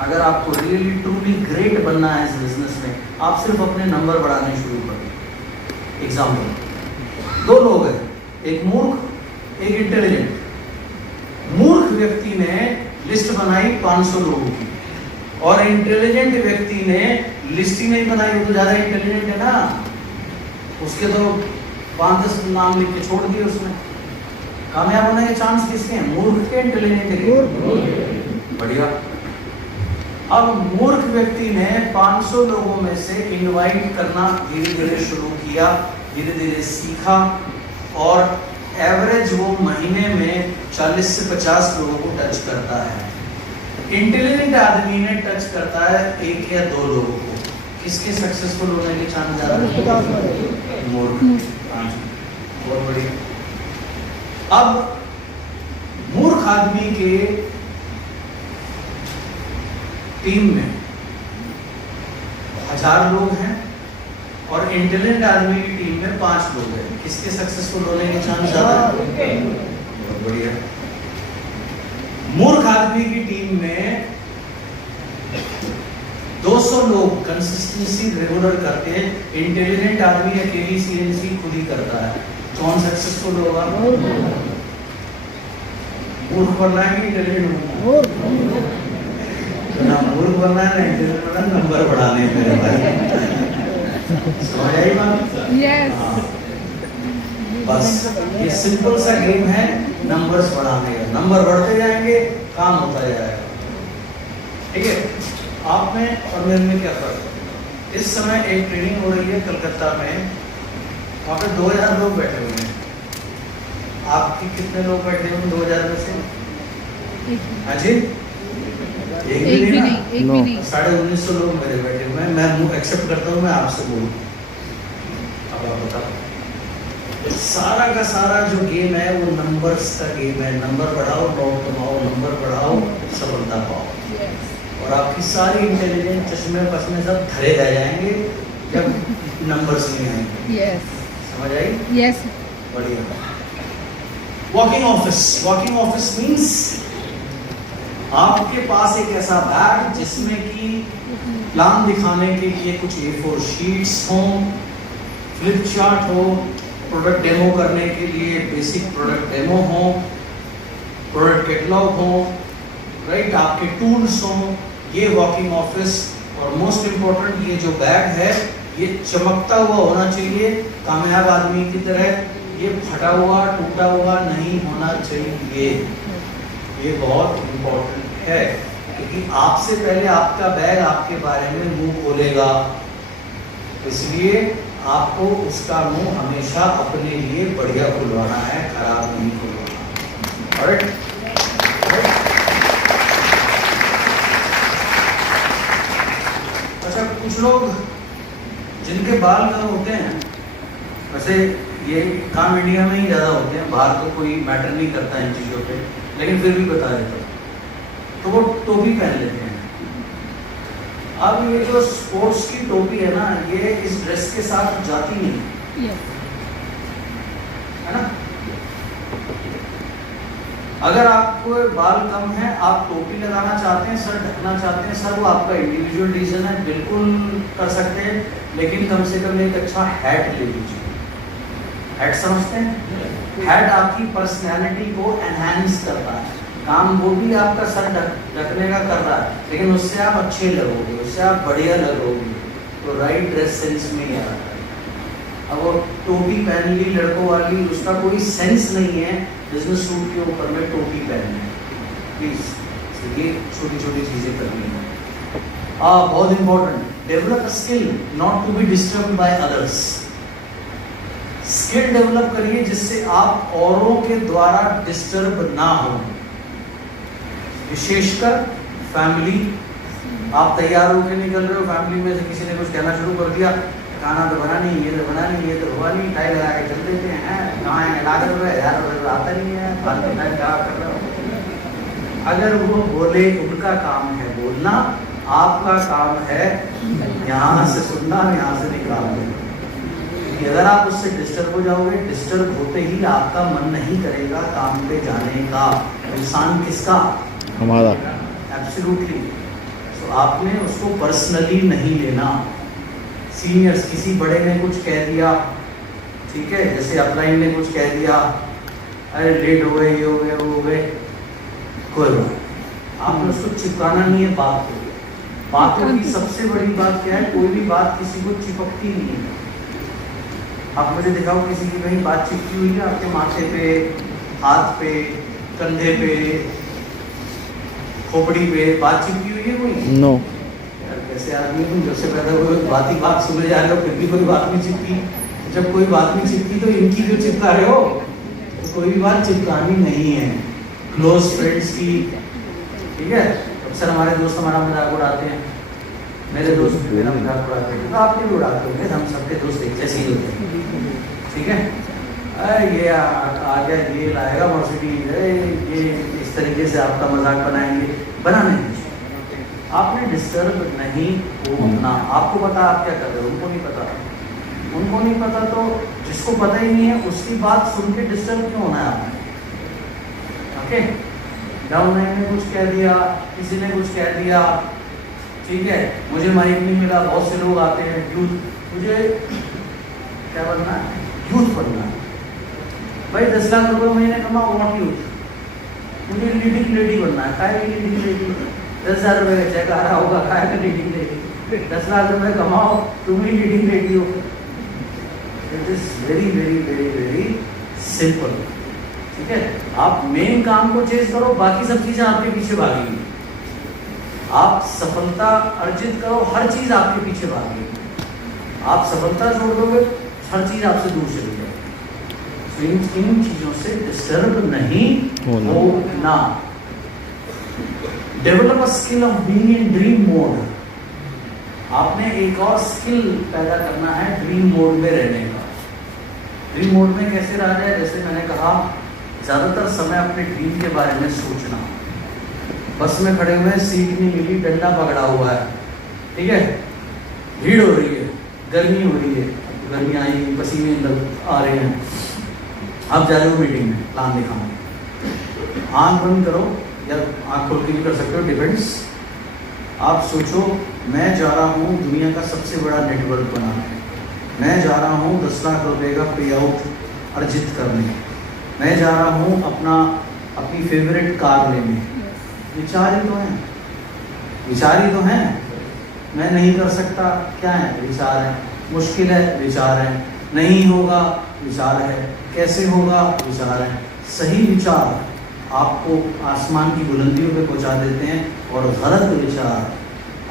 अगर आपको रियली ट्रूली ग्रेट बनना है इस बिजनेस में, आप सिर्फ अपने नंबर बढ़ाने शुरू करें। एग्जाम्पल, दो लोग हैं, एक मूर्ख एक इंटेलिजेंट। मूर्ख व्यक्ति ने लिस्ट बनाई 500 लोगों की, और इंटेलिजेंट व्यक्ति ने लिस्ट ही नहीं बनाई, वो तो ज्यादा इंटेलिजेंट है ना, उसके तो 5-10 नाम लिख के छोड़ दिए उसने। कामयाब होने के चांस किसके हैं, मूर्ख के इंटेलिजेंट के? बढ़िया। अब मूर्ख व्यक्ति ने 500 लोगों में से इनवाइट करना धीरे धीरे शुरू किया, धीरे धीरे सीखा, और एवरेज वो महीने में 40 से 50 लोगों को टच करता है। इंटेलिजेंट आदमी ने टच करता है 1 या 2 लोगों को। किसके सक्सेसफुल होने के चांस ज्यादा है? मूर्ख। बहुत बढ़िया। अब मूर्ख आदमी के टीम में 1000 लोग हैं, और इंटेलिजेंट आदमी की टीम में 5 लोग हैं। किसके सक्सेसफुल होने के चांस ज्यादा है? बहुत बढ़िया। मूर्ख आदमी की टीम में 200 लोग कंसिस्टेंसी रेगुलर करते हैं, इंटेलिजेंट आदमी अकेली सीएनसी खुद ही करता है। कौन सक्सेसफुल होगा? मूर्ख बनना है कि इंटेलिजेंट बनना है? ना मूर्ख बनना है ना इंटेलिजेंट बनना, नंबर बढ़ाने हैं मेरे भाई। समझ आई बात? यस। बस ये सिंपल सा गेम है, नंबर्स बढ़ाने का। नंबर बढ़ते जाएंगे, काम होता जाएगा। ठीक है? आप में और मेरे में क्या फर्क है? इस समय एक ट्रेनिंग हो रही है कलकत्ता में, वहाँ पे 2000 लोग बैठे हुए हैं। आपके कितने लोग बैठे हुए हैं 2000 में से? हाँ जी, एक भी नहीं, एक भी नहीं। 1950 लोग मेरे बैठे हुए हैं। मैं एक्सेप्ट करता हूँ, मैं आपसे बोलूँ। अब आप बताओ, सारा का सारा जो गेम है वो नंबर्स का गेम है। नंबर बढ़ाओ, नोट कमाओ, नंबर बढ़ाओ, सफलता पाओ। और आपकी सारी इंटेलिजेंस, चश्मे पश्मे सब धरे रह जाएंगे जब नंबर्स नहीं आएंगे। यस। समझ आई? यस। बढ़िया। Walking office. Walking office means आपके पास एक ऐसा बैग जिसमें कि प्लान दिखाने के लिए कुछ A4 शीट्स हों, फ्लिप चार्ट हो, प्रोडक्ट डेमो करने के लिए बेसिक प्रोडक्ट डेमो हो, प्रोडक्ट कैटलॉग हो, राइट, आपके टूल्स हो। ये वॉकिंग ऑफिस। और मोस्ट इम्पोर्टेंट, ये जो बैग है ये चमकता हुआ होना चाहिए, कामयाब आदमी की तरह। ये फटा हुआ टूटा हुआ नहीं होना चाहिए। ये बहुत इम्पोर्टेंट है, क्योंकि आपसे पहले आपका बैग आपके बारे में मुंह खोलेगा, इसलिए आपको उसका मुंह हमेशा अपने लिए बढ़िया खुलवाना है, खराब नहीं खुलवाना। ऑलराइट? अच्छा, कुछ लोग जिनके बाल कम होते हैं, वैसे ये काम इंडिया में ही ज़्यादा होते हैं, बाहर तो कोई मैटर नहीं करता इन चीज़ों पे, लेकिन फिर भी बता देता हूँ, तो वो टोपी पहन लेते हैं। अब ये जो स्पोर्ट्स की टोपी है ना, ये इस ड्रेस के साथ जाती नहीं, है ना? अगर आपको बाल कम है, आप टोपी लगाना चाहते हैं, सर ढकना चाहते हैं, सर वो आपका इंडिविजुअल डिसीजन है, बिल्कुल कर सकते हैं, लेकिन कम से कम एक अच्छा हैट ले लीजिए। हैट समझते हैं? हैट आपकी पर्सनैलिटी को एनहांस करता है। काम वो भी आपका सर ढकने का कर रहा है, लेकिन उससे आप अच्छे लगोगे, उससे आप बढ़िया लगोगे, तो राइट ड्रेस सेंस में ही आ रहा है। अब वो टोपी पहन ली लड़कों वाली, उसका कोई सेंस नहीं है बिजनेस सूट के ऊपर में टोपी पहनने। प्लीज ये छोटी छोटी चीजें करनी है। बहुत important, develop skill not to be disturb by others. Skill develop करिए जिससे आप औरों के द्वारा डिस्टर्ब ना हो, विशेषकर फैमिली। आप तैयार होकर निकल रहे हो, फैमिली में से किसी ने कुछ कहना शुरू कर दिया, खाना तो बना नहीं, ये तो बना नहीं, ये तो हुआ नहीं, टाई लगा के चल देते हैं, कहाँ है ₹1,00,000 ₹1,000 आता नहीं है, फालतू टाइम खराब कर रहे हो। अगर वो बोले, उनका काम है बोलना, आपका काम है यहाँ से सुनना, यहाँ से निकालना। क्योंकि अगर आप उससे डिस्टर्ब हो जाओगे, डिस्टर्ब होते ही आपका मन नहीं करेगा काम पे जाने का। इंसान किसका? हमारा। एब्सोल्युटली। तो आपने उसको पर्सनली नहीं लेना। सीनियर्स, किसी बड़े ने कुछ कह दिया, ठीक है, जैसे अपलाइन ने कुछ कह दिया, अरे लेट हो गए, ये हो गए, वो हो गए, कोई बात, आपने उसको चिपकाना नहीं है बात को। बातों की सबसे बड़ी बात क्या है? कोई भी बात किसी को चिपकती नहीं है। आप मुझे दिखाओ किसी की कहीं बात चिपकी हुई है आपके माथे पे, हाथ पे, कंधे पे, खोपड़ी पे बात चिपकी हुई है कोई? नो। कैसे आदमी तुम, जब से पैदा हुए बात सुने जा रहे हो, फिर भी कोई बात नहीं चिपकी। जब कोई बात नहीं चिपकी तो इनकी क्यों चिपका रहे हो? तो कोई भी बात चिपकानी नहीं है। क्लोज फ्रेंड्स की, ठीक है, अक्सर हमारे दोस्त हमारा मजाक उड़ाते हैं, मेरे दोस्त भी मेरा मजाक उड़ाते हैं, तो आपके भी उड़ाते होंगे, हम सबके दोस्त एक जैसे ही होते हैं, ठीक है। ये आ गया, ये लाएगा मर्सिडीज, ये इस तरीके से आपका मजाक बनाएंगे, बनाने दीजिए। आपने डिस्टर्ब नहीं होना। आपको पता आप क्या कर रहे हो, उनको नहीं पता। उनको नहीं पता तो जिसको पता ही नहीं है उसकी बात सुन के डिस्टर्ब क्यों होना है आपने? ओके, डाउन लाइन ने कुछ कह दिया, किसी ने कुछ कह दिया, ठीक है, मुझे माइक नहीं मिला, बहुत से लोग आते हैं, यूथ, मुझे क्या बनना है? यूथ बनना है। भाई 10 लाख रुपए महीने कमाओ, वॉट यूथ? मुझे लीडिंग लेडी बनना है। काय की लीडिंग लेडी? 10,000 रुपए का चेक आ रहा होगा, काय का लीडिंग लेडी? 10 लाख रुपए कमाओ, तुम ही लीडिंग लेडी हो। It is very very very very simple, ठीक है। आप मेन काम को चेज करो, बाकी सब चीजें आपके पीछे भागेंगी। आप सफलता अर्जित करो, हर चीज आपके पीछे भागेगी। आप सफलता छोड़ दोगे, हर चीज आपसे दूर चली जाएगी। इन चीजों से डिस्टर्ब नहीं होना। Develop a skill of being in dream mode. आपने एक और स्किल पैदा करना है ड्रीम मोड में रहने का। ड्रीम मोड में कैसे रहा जाए? जैसे मैंने कहा, ज्यादातर समय अपने ड्रीम के बारे में सोचना। बस में खड़े हुए, सीट नहीं मिली, डंडा पकड़ा हुआ है, ठीक है, भीड़ हो रही है, गर्मी हो रही है, गर्मी आई, पसीने आ रहे हैं, आप जा रहे हो मीटिंग में, प्लान दिखाने, आंख बंद करो या आंख खोल के भी कर सकते हो, डिपेंड्स। आप सोचो, मैं जा रहा हूँ दुनिया का सबसे बड़ा नेटवर्क बनाने, मैं जा रहा हूँ 10 लाख रुपए का पे आउट अर्जित करने, मैं जा रहा हूँ अपनी फेवरेट कार लेने। विचार ही तो है, विचार ही तो है। मैं नहीं कर सकता, क्या है? विचार है। मुश्किल है, विचार है। नहीं होगा, विचार है। कैसे होगा? विचार है। सही विचार आपको आसमान की बुलंदियों पे पहुंचा देते हैं, और गलत विचार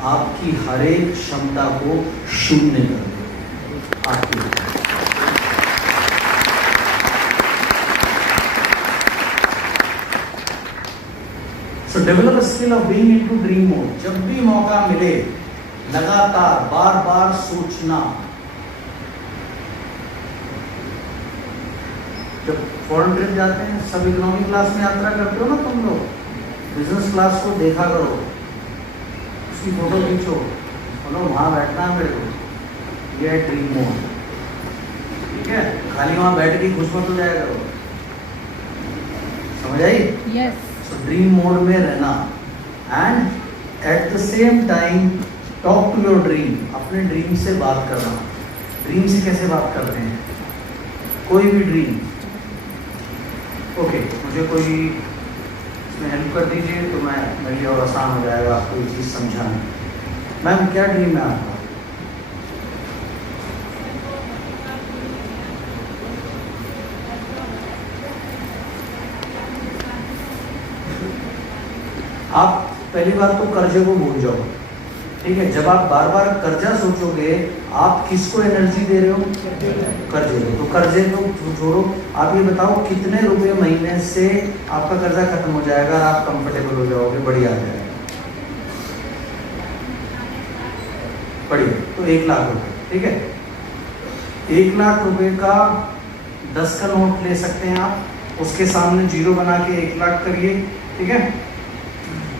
आपकी हर एक क्षमता को शून्य कर देते हैं आपकी। So develop a skill of being into dream mode. जब भी मौका मिले, लगातार बार बार सोचना। जब फॉरेन ट्रिप जाते हैं, सब इकोनॉमिक क्लास में यात्रा करते हो ना तुम लोग, बिजनेस क्लास को देखा करो, उसकी फोटो खींचो, बोलो वहाँ बैठना है मेरे को, ये है ड्रीम मोड, ठीक है। खाली वहाँ बैठ के खुश मत हो जाया करो, समझ आई? यस। ड्रीम मोड में रहना, and at the same time talk to your dream. अपने ड्रीम से बात करना। ड्रीम से कैसे बात करते हैं? कोई भी ड्रीम, ओके, मुझे कोई इसमें हेल्प कर दीजिए तो मैं मेरे लिए और आसान हो जाएगा आपको ये चीज़ समझाना। मैम क्या ड्रीम है आपका? आप पहली बात तो कर्जे को भूल जाओ, ठीक है। जब आप बार बार कर्जा सोचोगे, आप किसको एनर्जी दे रहे हो? कर्जे को। तो कर्जे को छोड़ो। आप ये बताओ कितने रुपए महीने से आपका कर्जा खत्म हो जाएगा और आप कंफर्टेबल हो जाओगे, बढ़िया आ जाएगा, बढ़िया। तो 1 लाख रुपए, ठीक है। 1,00,000 रुपए का 10 का नोट ले सकते हैं आप, उसके सामने जीरो बना के 1,00,000 करिए, ठीक है।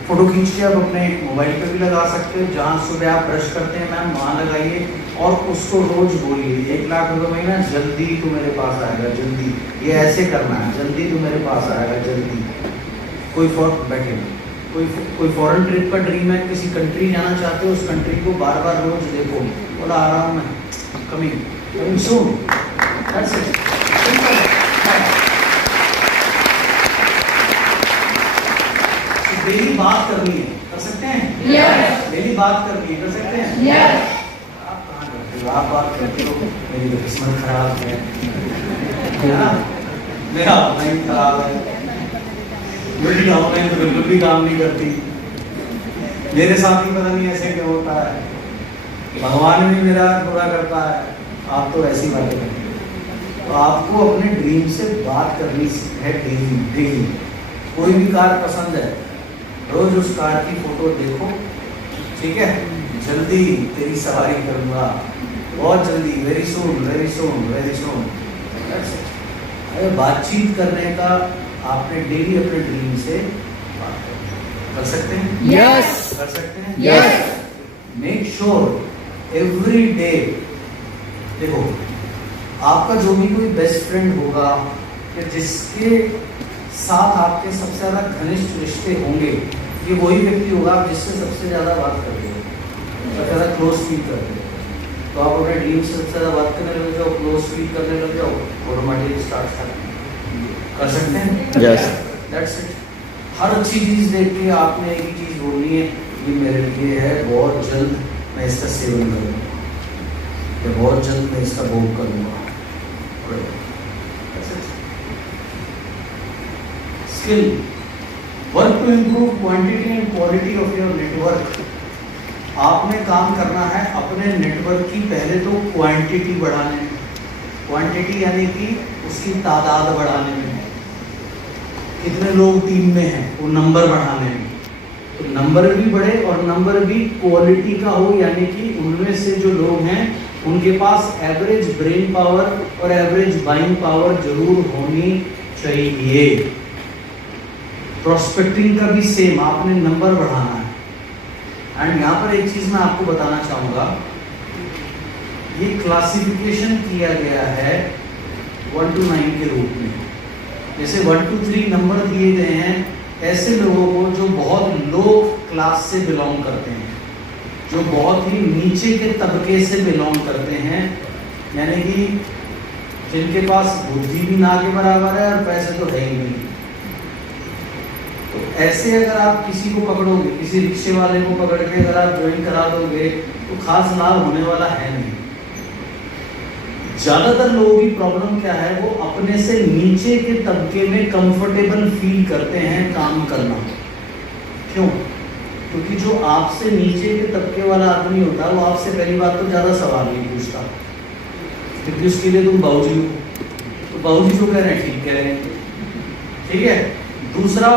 फोटो खींच के आप अपने मोबाइल पे भी लगा सकते हो, जहाँ सुबह आप ब्रश करते हैं मैम वहाँ लगाइए और उसको रोज बोलिए 1,00,000 रुपए महीना, जल्दी तू मेरे पास आएगा, जल्दी, ये ऐसे करना है, जल्दी तू मेरे पास आएगा, जल्दी। कोई फॉरेन ट्रिप का ड्रीम है, किसी कंट्री जाना चाहते हो, उस कंट्री को बार बार रोज देखो, बोला आराम में coming soon, that's it. Daily बात करनी है, कर सकते हैं? Yes. डेली बात करनी है, कर सकते हैं? Yes. आप कहाँ करते हो? आप बात करते हो, मेरी तो किस्मत खराब है ना? मेरा ऑनलाइन खराब है, मेरी ऑनलाइन तो बिल्कुल भी काम नहीं करती, मेरे साथ ही पता नहीं ऐसे क्यों होता है, भगवान भी मेरा पूरा करता है, आप तो ऐसी बातें करते हो। तो आपको अपने ड्रीम से बात करनी है डेली। कोई भी कार पसंद है, रोज उस कार की फोटो देखो, ठीक है, जल्दी तेरी सवारी करूंगा, बहुत जल्दी, very soon, very soon, very soon. अरे बातचीत करने का आपने डेली अपने ड्रीम से बात कर सकते हैं? Yes. कर सकते हैं? Yes. Make sure every day, देखो आपका जो भी कोई बेस्ट फ्रेंड होगा या जिसके साथ आपके सबसे ज़्यादा घनिष्ठ रिश्ते होंगे, ये वही व्यक्ति होगा आप जिससे सबसे ज़्यादा बात करते हो, सबसे ज़्यादा क्लोज फील करते हो। तो आप अपने ड्रीम से सबसे ज़्यादा बात करने लग जाओ, क्लोज फील करने लग जाओ, ऑटोमेटिकली स्टार्ट कर सकते हैं? Yes. That's it. हर अच्छी चीज़ देख के आपने एक ही चीज़ बोलनी है, ये मेरे लिए है, बहुत जल्द मैं इसका सेवन करूँगा, या बहुत जल्द मैं इसका भोग करूँगा। Skill, work to improve quantity and quality of your network. आपने काम करना है अपने नेटवर्क की पहले तो क्वांटिटी बढ़ाने में, क्वांटिटी यानी कि उसकी तादाद बढ़ाने में, कितने लोग टीम में हैं वो नंबर बढ़ाने में, तो नंबर भी बढ़े और नंबर भी क्वालिटी का हो, यानी कि उनमें से जो लोग हैं उनके पास एवरेज ब्रेन पावर और एवरेज बाइंग पावर जरूर होनी चाहिए। प्रोस्पेक्टिंग का भी सेम, आपने नंबर बढ़ाना है। एंड यहाँ पर एक चीज मैं आपको बताना चाहूंगा, ये क्लासिफिकेशन किया गया है 1 to 9 के रूप में। जैसे 1 to 3 नंबर दिए गए हैं ऐसे लोगों को जो बहुत लो क्लास से बिलोंग करते हैं, जो बहुत ही नीचे के तबके से बिलोंग करते हैं, यानी कि जिनके पास बुद्धि भी ना के बराबर है और पैसे तो है ही नहीं। तो ऐसे अगर आप किसी को पकड़ोगे, किसी रिक्शे वाले को पकड़ के अगर आप ज्वाइन करा दोगे तो खास लाभ होने वाला है नहीं। ज्यादातर लोगों की प्रॉब्लम क्या है, वो अपने से नीचे के तबके में कंफर्टेबल फील करते हैं काम करना। क्यों? क्योंकि जो आपसे नीचे के तबके वाला आदमी होता है वो आपसे पहली बात तो ज्यादा सवाल नहीं पूछता, क्योंकि उसके लिए तुम बाबूजी हो, तो बाबूजी जो कह रहे हैं ठीक कह रहे हैं, ठीक है। दूसरा,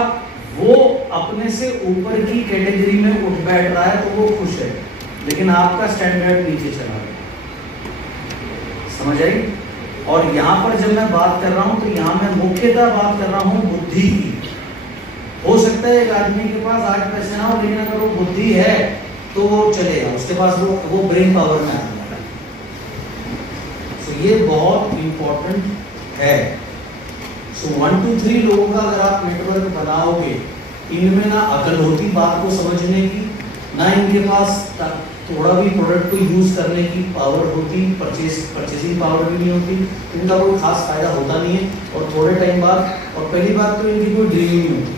वो अपने से ऊपर की कैटेगरी में उठ बैठ रहा है तो वो खुश है, लेकिन आपका स्टैंडर्ड नीचे चला गया। समझ आई? और यहाँ पर जब मैं बात कर रहा हूँ तो यहाँ मैं मुख्यतः बात कर रहा हूँ बुद्धि की। हो सकता है एक आदमी के पास 8 पैसे ना हो, लेकिन अगर वो बुद्धि है तो वो चलेगा, उसके पास वो ब्रेन पावर में आ जाएगा। तो ये बहुत इंपॉर्टेंट है। सो 1 to 3 लोगों का अगर आप नेटवर्क बनाओगे, इनमें ना अकल होती बात को समझने की, ना इनके पास थोड़ा भी प्रोडक्ट को यूज करने की पावर होती, परचेसिंग पावर भी नहीं होती, इनका कोई खास फायदा होता नहीं है, और थोड़े टाइम बाद, और पहली बात तो इनकी कोई ड्रीम नहीं होती।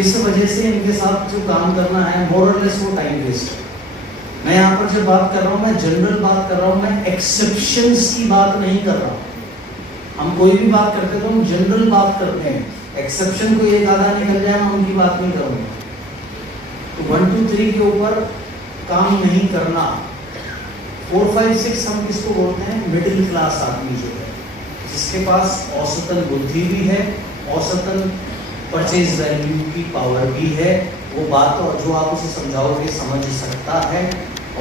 इस वजह से इनके साथ जो काम करना है मोर और लेस वो टाइम वेस्ट है। मैं यहाँ पर जब बात कर रहा हूँ, मैं जनरल बात कर रहा हूँ, मैं एक्सेप्शंस की बात नहीं कर रहा हूँ। हम कोई भी बात करते तो हम जनरल बात करते हैं, एक्सेप्शन को एक आधा निकल जाए मैं उनकी बात नहीं करूँगा। तो 1 to 3 के ऊपर काम नहीं करना। 4, 5, 6 हम किसको बोलते हैं? मिडिल क्लास आदमी जो है, जिसके पास औसतन बुद्धि भी है, औसतन परचेज वैल्यू की पावर भी है, वो बात तो जो आप उसे समझाओगे समझ सकता है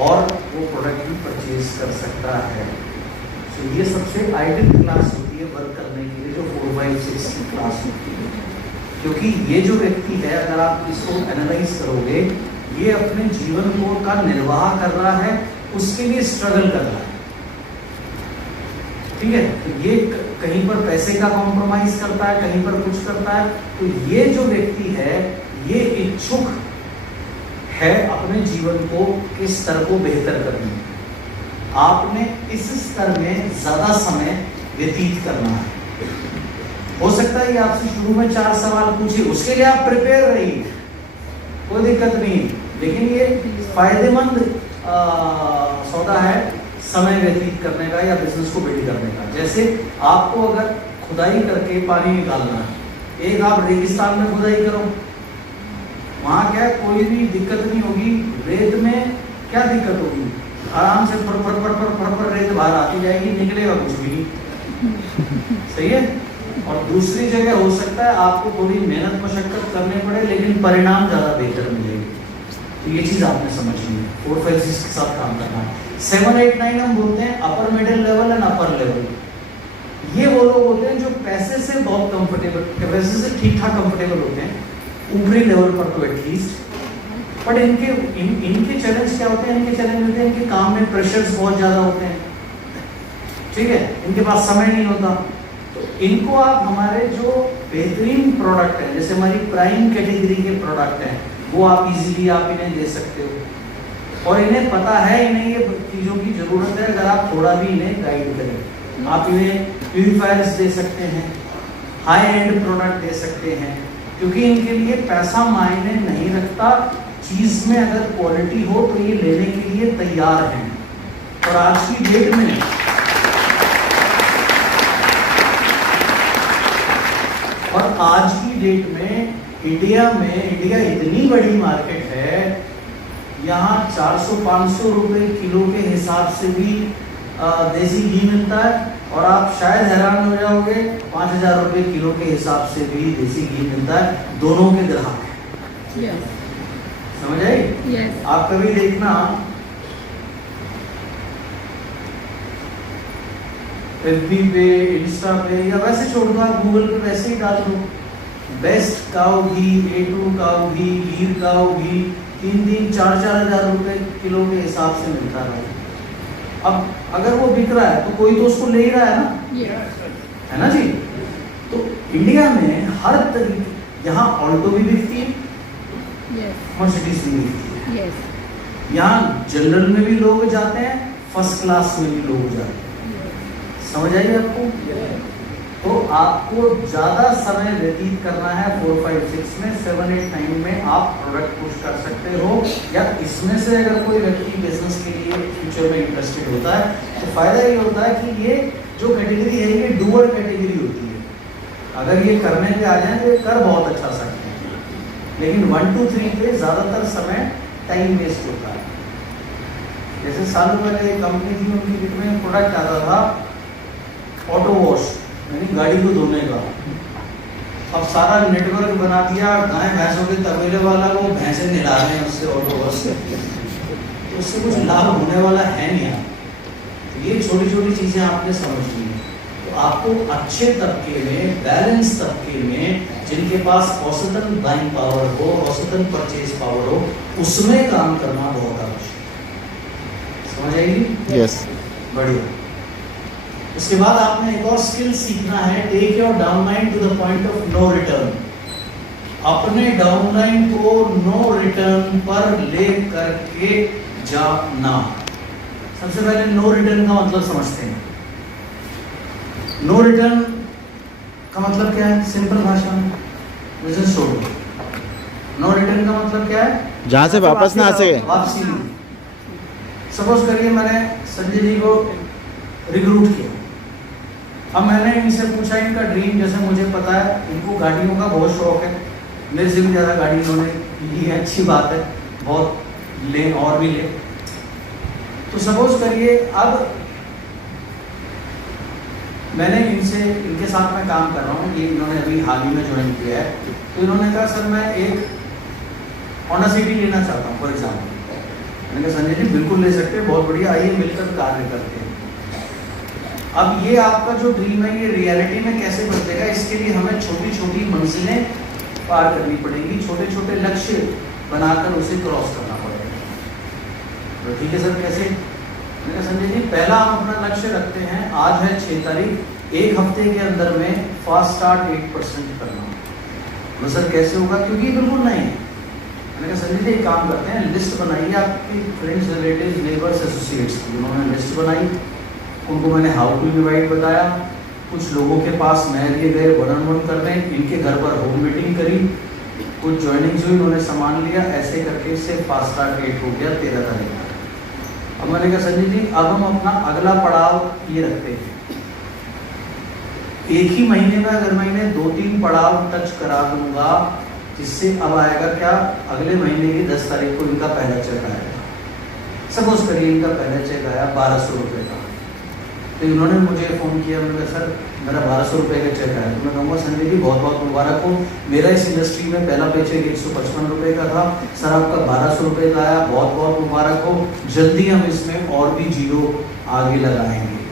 और वो प्रोडक्ट भी परचेज कर सकता है। तो ये सबसे आइडियल क्लास होती है वर्क करने के लिए, जो 4, 5, 6 की क्लास होती है। क्योंकि ये जो व्यक्ति है, अगर आप इसको एनालाइज करोगे, ये अपने जीवन को का निर्वाह कर रहा है, उसके लिए स्ट्रगल कर रहा है, ठीक है। तो ये कहीं पर पैसे का कॉम्प्रोमाइज करता है, कहीं पर कुछ करता है। तो ये जो व्यक्ति है, ये इच्छुक है अपने जीवन को के स्तर को बेहतर करने में। आपने इस स्तर में ज्यादा समय व्यतीत करना है। हो सकता है ये आपसे शुरू में 4 सवाल पूछे, उसके लिए आप प्रिपेयर रहिए, कोई दिक्कत नहीं, लेकिन ये फायदेमंद सौदा है समय व्यतीत करने का या बिजनेस को बिल्ड करने का। जैसे आपको अगर खुदाई करके पानी निकालना है, एक आप रेगिस्तान में खुदाई करो, वहां क्या कोई भी दिक्कत नहीं होगी। रेत में क्या दिक्कत होगी, आराम से फर फर फर फर फर फर रेत बाहर आती जाएगी, निकलेगा कुछ भी नहीं, सही है। और दूसरी जगह हो सकता है आपको थोड़ी मेहनत मशक्कत करने पड़े, लेकिन परिणाम ज्यादा बेहतर मिलेंगे। तो ये चीज आपने समझनी है। 4, 5, 6 के साथ काम करना है। 7, 8, 9 हम बोलते हैं upper middle level and upper level. ये वो लोग होते हैं जो पैसे से बहुत कंफर्टेबल, पैसे से ठीक ठाक कंफर्टेबल होते हैं, ऊपरी लेवल पर तो एटलीस्ट। बट इनके चैलेंज क्या होते हैं, इनके चैलेंज होते हैं इनके काम में प्रेशर्स बहुत ज्यादा होते हैं, ठीक है, इनके पास समय नहीं होता। तो इनको आप हमारे जो बेहतरीन प्रोडक्ट है, जैसे हमारी प्राइम कैटेगरी के प्रोडक्ट हैं, वो आप इजीली आप इन्हें दे सकते हो। और इन्हें पता है इन्हें ये चीज़ों की ज़रूरत है, अगर आप थोड़ा भी इन्हें गाइड करें। आप इन्हें प्यूरीफायर्स दे सकते हैं, हाई एंड प्रोडक्ट दे सकते हैं, क्योंकि इनके लिए पैसा मायने नहीं रखता। चीज़ में अगर क्वालिटी हो तो ये लेने के लिए तैयार हैं। और आज की डेट में इंडिया इतनी बड़ी मार्केट है, यहाँ 400-500 रुपए किलो के हिसाब से भी देसी घी मिलता है, और आप शायद हैरान हो जाओगे 5,000 रुपए किलो के हिसाब से भी देसी घी मिलता है। दोनों के ग्राहक हैं। yes. समझ आई? yes. आप कभी देखना FB पे, इंस्टा पे, या वैसे छोड़ दो, आप गूगल पे वैसे ही डाल दो बेस्ट काऊ घी, A2 काऊ घी, गिर काऊ घी, 3-4 हज़ार रुपए किलो के हिसाब से मिलता है। अब अगर वो बिक रहा है तो कोई तो उसको ले ही रहा है ना, yes. है ना जी। तो इंडिया में हर तरीके, यहाँ ऑल्टो भी बिकती है, yes. मर्सिडीज भी बिकती है, yes. यहाँ जनरल में भी लोग जाते हैं, फर्स्ट क्लास में भी लोग जाते हैं। समझ आइए आपको? तो आपको ज्यादा समय व्यतीत करना है 4, 5, 6 में, 7, 8, 9 में आप प्रोडक्ट पुश कर सकते हो। या इसमें से अगर कोई व्यक्ति बिजनेस के लिए फ्यूचर में इंटरेस्टेड होता है तो फायदा ये होता है कि ये जो कैटेगरी है ये डूअर कैटेगरी होती है। अगर ये करने पे आ जाए तो ये कर बहुत अच्छा सकते हैं, लेकिन 1, 2, 3 पे ज्यादातर समय टाइम वेस्ट होता है। जैसे सालों पहले एक कंपनी थी, उनकी बिक में प्रोडक्ट आता था ऑटो वॉश, यानी गाड़ी को धोने का। अब सारा नेटवर्क बना दिया, गाय भैंसों के तबेले वाला वो भैंसे निला रहे हैं उससे ऑटो वॉश से, तो उससे कुछ लाभ होने वाला है नहीं। तो ये छोटी छोटी चीजें आपने समझनी है। तो आपको अच्छे तबके में, बैलेंस तबके में, जिनके पास औसतन बाइंग पावर हो, औसतन परचेज पावर हो, उसमें काम करना बहुत आवश्यक है। समझ आएगी? यस। बढ़िया। उसके बाद आपने एक और स्किल सीखना है, take your downline to the point of no return. अपने डाउनलाइन को नो रिटर्न पर ले करके जाना। सबसे पहले नो रिटर्न का मतलब समझते हैं। नो रिटर्न का मतलब क्या है? सिंपल भाषा में बिजनेस छोड़ो। नो रिटर्न का मतलब क्या है? जहां से वापस ना आ सके, वापसी नहीं। सपोज करिए मैंने संजय जी को रिक्रूट किया। अब मैंने इनसे पूछा इनका ड्रीम, जैसे मुझे पता है इनको गाड़ियों का बहुत शौक है, मेरे से भी ज़्यादा गाड़ी इन्होंने ली है, अच्छी बात है, बहुत ले और भी ले। तो सपोज करिए अब मैंने इनके साथ मैं काम कर रहा हूँ, ये इन्होंने अभी हाल ही में ज्वाइन किया है। तो इन्होंने कहा सर मैं एक होंडा सिटी लेना चाहता हूँ फॉर एग्जाम्पल। मैंने कहा संजय जी बिल्कुल ले सकते हैं, बहुत बढ़िया, आइए मिलकर कार्य करते हैं। अब ये आपका जो ड्रीम है ये रियलिटी में कैसे बदलेगा, इसके लिए हमें छोटी छोटी मंजिलें पार करनी पड़ेगी, छोटे छोटे लक्ष्य बनाकर उसे क्रॉस करना पड़ेगा। तो ठीक है सर, कैसे? मैंने कहा संजय जी पहला हम अपना लक्ष्य रखते हैं, आज है 6 तारीख, 1 हफ्ते के अंदर में फास्ट स्टार्ट 8% करना। तो सर कैसे होगा, क्योंकि बिल्कुल नहीं। मैंने कहा संजय जी एक काम करते हैं, लिस्ट बनाइए आपकी फ्रेंड्स, रिलेटिव्स, नेबर्स, एसोसिएट्स की। उन्होंने लिस्ट बनाई, उनको मैंने हाउ टू डिवाइड बताया, कुछ लोगों के पास मैं लिए गए 1-on-1 करने, इनके घर पर होम मीटिंग करी, कुछ ज्वाइनिंग्स हुई, उन्होंने सामान लिया, ऐसे करके से फास्ट स्टार्ट 8 हो गया 13 तारीख। अब मैंने कहा संजय जी अब हम अपना अगला पड़ाव ये रखते हैं, एक ही महीने में अगर मैंने 2-3 पड़ाव टच करा दूंगा, जिससे अब आएगा क्या, अगले महीने की 10 तारीख को इनका पहला चेक आएगा। सपोज करिए इनका पहला चेक आया 1200 रुपये का, तो इन्होंने मुझे फ़ोन किया, मैंने कहा सर मेरा 1200 रुपये का चेक आया। तो मैं कहूँगा संजय जी बहुत बहुत मुबारक हो, मेरा इस इंडस्ट्री में पहला पे चेक 155 रुपये का था, सर आपका 1200 रुपये का आया, बहुत बहुत मुबारक हो, जल्दी हम इसमें और भी जीरो आगे लगाएंगे।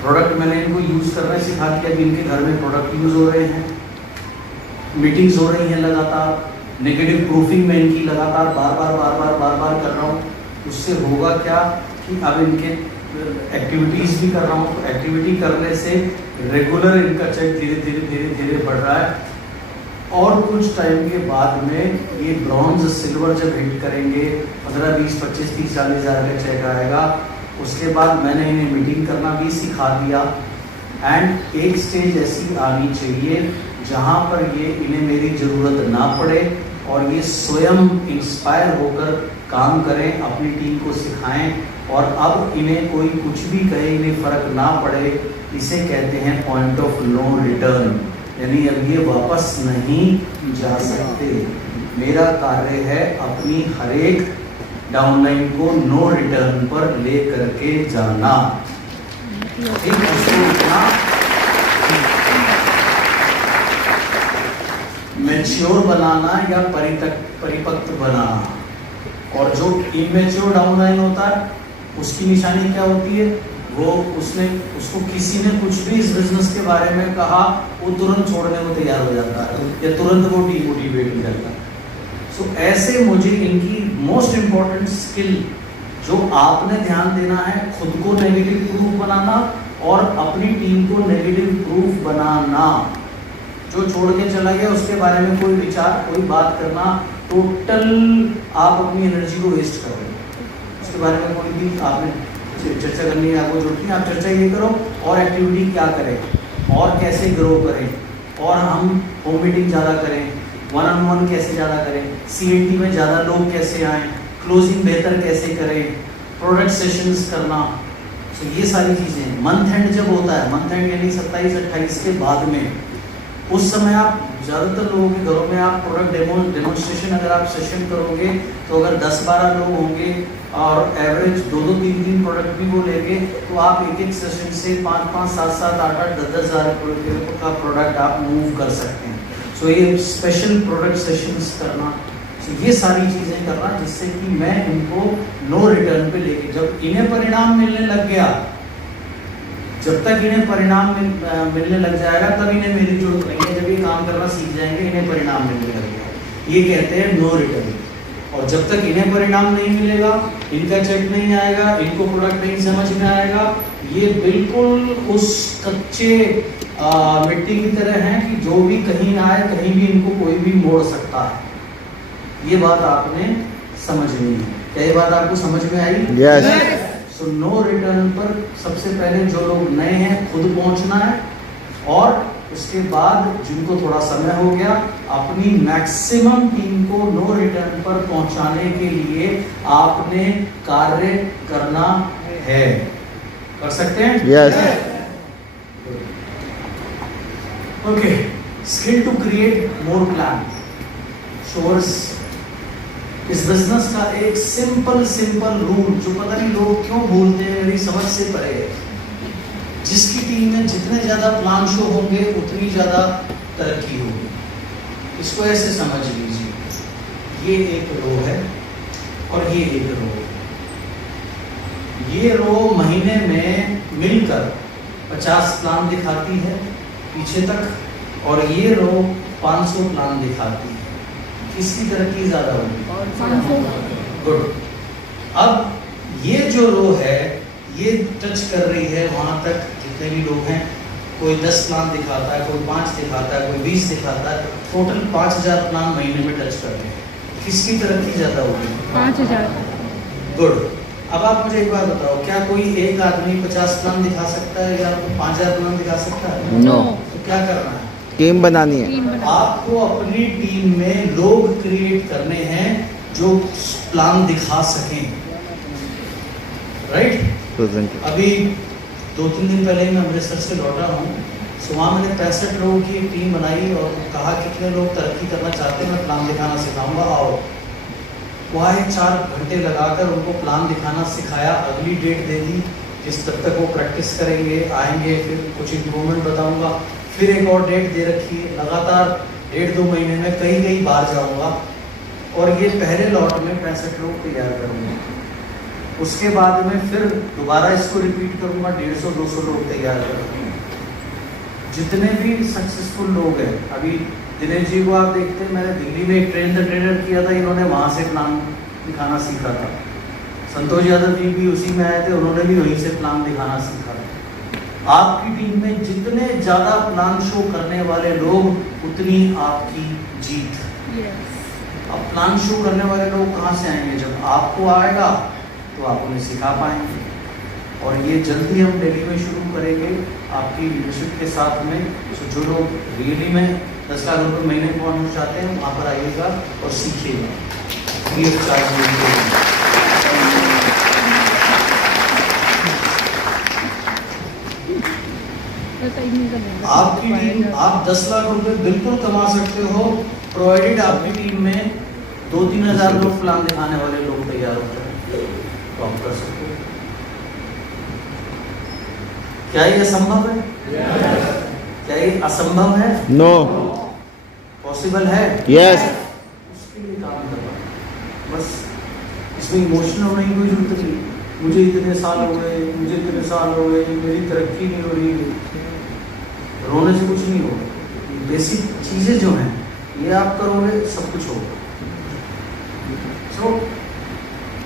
प्रोडक्ट मैंने इनको यूज़ करना सिखा दिया, अभी इनके घर में प्रोडक्ट यूज़ हो रहे हैं, मीटिंग्स हो रही हैं लगातार, नेगेटिव प्रूफिंग में इनकी लगातार बार बार कर रहा हूँ। उससे होगा क्या कि अब इनके एक्टिविटीज़ भी कर रहा हूँ, तो एक्टिविटी करने से रेगुलर इनका चेक धीरे धीरे बढ़ रहा है, और कुछ टाइम के बाद में ये ब्रॉन्ज सिल्वर जब हिट करेंगे 15, 20, 25, 30, 40 हज़ार का चेक आएगा। उसके बाद मैंने इन्हें मीटिंग करना भी सिखा दिया, एंड एक स्टेज ऐसी आनी चाहिए जहाँ पर ये इन्हें मेरी ज़रूरत ना पड़े और ये स्वयं इंस्पायर होकर काम करें, अपनी टीम को सिखाएं, और अब इन्हें कोई कुछ भी कहे इन्हें फ़र्क ना पड़े। इसे कहते हैं पॉइंट ऑफ नो रिटर्न, यानी अब ये वापस नहीं जा सकते। मेरा कार्य है अपनी हर एक डाउनलाइन को नो रिटर्न पर ले करके जाना। ठीक, उसको इतना मैच्योर बनाना या परिपक्व बनाना। और जो इमेच्योर डाउनलाइन होता है उसकी निशानी क्या होती है, वो उसको किसी ने कुछ भी इस बिजनेस के बारे में कहा, वो तुरंत छोड़ने को तैयार हो जाता है या तुरंत वो डिमोटिवेट हो जाता है। सो ऐसे मुझे इनकी मोस्ट इम्पॉर्टेंट स्किल जो आपने ध्यान देना है, खुद को नेगेटिव प्रूफ बनाना और अपनी टीम को नेगेटिव प्रूफ बनाना। जो छोड़ के चला गया उसके बारे में कोई विचार, कोई बात करना, टोटल आप अपनी एनर्जी को वेस्ट कर रहे हो। उसके बारे में कोई भी आपने चर्चा करनी है, आपको जरूरत नहीं, आप चर्चा ये करो और एक्टिविटी क्या करें और कैसे ग्रो करें, और हम होम मीटिंग ज़्यादा करें, 1-on-1 कैसे ज़्यादा करें, CNT में ज़्यादा लोग कैसे आएँ, क्लोजिंग बेहतर कैसे करें, प्रोडक्ट सेशंस करना। तो ये सारी चीज़ें मंथ एंड जब होता है, मंथ एंड यानी 27-28 के बाद में, उस समय आप ज़्यादातर लोगों के घरों में आप प्रोडक्ट डेमोन्स्ट्रेशन अगर आप सेशन करोगे तो अगर 10-12 लोग होंगे और एवरेज 2-2, 3-3 प्रोडक्ट भी वो लेंगे, तो आप एक सेशन से 5-5, 7-7, 8-8, 10-10 हज़ार का प्रोडक्ट आप मूव कर सकते हैं। सो ये स्पेशल प्रोडक्ट सेशंस करना, ये सारी चीज़ें करना, जिससे कि मैं इनको नो रिटर्न पे लेके, जब इन्हें परिणाम मिलने लग गया, जब तक इन्हें परिणाम मिलने लग जाएगा तब इन्हें मेरी जरूरत नहीं है। जब ये काम करना सीख जाएंगे इन्हें परिणाम मिलने लगेगा, ये कहते हैं नो रिटर्न। और जब तक इन्हें परिणाम नहीं मिलेगा, इनका चेक नहीं आएगा, इनको प्रोडक्ट नहीं समझ में आएगा, ये बिल्कुल उस कच्चे मिट्टी की तरह हैं कि जो भी कहीं आए कहीं भी इनको कोई भी मोड़ सकता है। ये बात आपने समझनी है। क्या ये बात आपको समझ में आई? Yes. सो नो रिटर्न पर सबसे पहले जो लोग नए हैं खुद पहुंचना है, और उसके बाद जिनको थोड़ा समय हो गया अपनी मैक्सिमम टीम को नो रिटर्न पर पहुंचाने के लिए आपने कार्य करना है। कर सकते हैं? Yes. Okay, skill to create more plan. शोर्स इस बिजनेस का एक सिंपल रूल जो पता नहीं लोग क्यों भूलते हैं, मेरी समझ से परे है। जिसकी टीम में जितने ज़्यादा प्लान शो होंगे उतनी ज़्यादा तरक्की होगी। इसको ऐसे समझ लीजिए, ये एक रो है और ये एक रो है। ये रो महीने में मिलकर 50 प्लान दिखाती है पीछे तक, और ये रो 500 प्लान दिखाती है। किसकी तरक्की ज्यादा होगी? गुड। अब ये जो रो है ये टच कर रही है वहां तक जितने भी लोग हैं। कोई 10 प्लान दिखाता है, कोई 5 दिखाता है, कोई 20 दिखाता है, टोटल 5000 प्लान महीने में टच कर रहे हैं। किसकी तरक्की ज्यादा होगी? 5000। गुड। अब आप मुझे एक बात बताओ, क्या कोई एक आदमी 50 प्लान दिखा सकता है या 5000 प्लान दिखा सकता है? नो। तो क्या करना है? टीम बनानी है। आपको अपनी टीम में लोग क्रिएट करने हैं जो प्लान दिखा सकें, राइट? अभी 2-3 दिन पहले मैं अमृतसर से लौटा हूँ, सो वहाँ मैंने 65 लोगों की एक टीम बनाई और कहा कितने लोग तरक्की करना चाहते हैं, मैं प्लान दिखाना सिखाऊंगा, आओ। वहाँ 4 घंटे लगाकर उनको प्लान दिखाना सिखाया, अगली डेट दे दी, जिस तब तक वो प्रैक्टिस करेंगे, आएंगे, फिर कुछ इम्प्रूवमेंट बताऊंगा, फिर एक और डेट दे रखी है, लगातार 1.5-2 महीने में कई बार जाऊंगा और ये पहले लॉट में 65 लोग तैयार करूंगा। उसके बाद में फिर दोबारा इसको रिपीट करूंगा, 150-200 लोग तैयार करूंगा। जितने भी सक्सेसफुल लोग हैं, अभी दिनेश जी को आप देखते हैं, मैंने दिल्ली में एक ट्रेन द ट्रेनर किया था, इन्होंने वहाँ से प्लान दिखाना सीखा था। संतोष यादव जी भी उसी में आए थे, उन्होंने भी वहीं से प्लान दिखाना सीखा था। आपकी टीम में जितने ज़्यादा प्लान शो करने वाले लोग उतनी आपकी जीत। अब प्लान शो करने वाले लोग कहाँ से आएंगे? जब आपको आएगा तो आप उन्हें सिखा पाएंगे। और ये जल्दी हम दिल्ली में शुरू करेंगे आपकी लीडरशिप के साथ में। तो जो लोग रियली में 10 लाख रुपये महीने में बनना चाहते हैं, वहाँ पर आइएगा और सीखिएगा फ्री ऑफ चार्ज। आपकी टीम, आप 10 लाख रुपए बिल्कुल कमा सकते हो, प्रोवाइडेड आपकी टीम में 2-3 हज़ार लोग प्लान दिखाने वाले लोग तैयार हो जाए, तो आप कर सकते हो। क्या ये संभव है? क्या ये असंभव है? नो। पॉसिबल है? यस। उसके लिए काम करना, बस इसमें इमोशनल होने की कोई जरूरत नहीं। मुझे इतने साल हो गए, मुझे इतने साल हो गए, मेरी तरक्की नहीं हो रही। रोने से कुछ नहीं होगा। बेसिक चीजें जो हैं ये आप करोगे, सब कुछ होगा। सो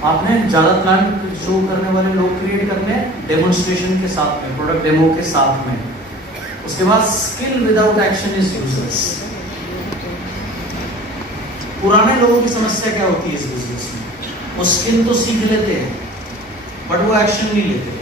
आपने ज़्यादा प्लान शो करने वाले लोग क्रिएट करने, डेमोन्स्ट्रेशन के साथ में, प्रोडक्ट डेमो के साथ में। उसके बाद skill without action is useless. पुराने लोगों की समस्या क्या होती है इस बिजनेस में? वो स्किल तो सीख लेते हैं बट वो एक्शन नहीं लेते।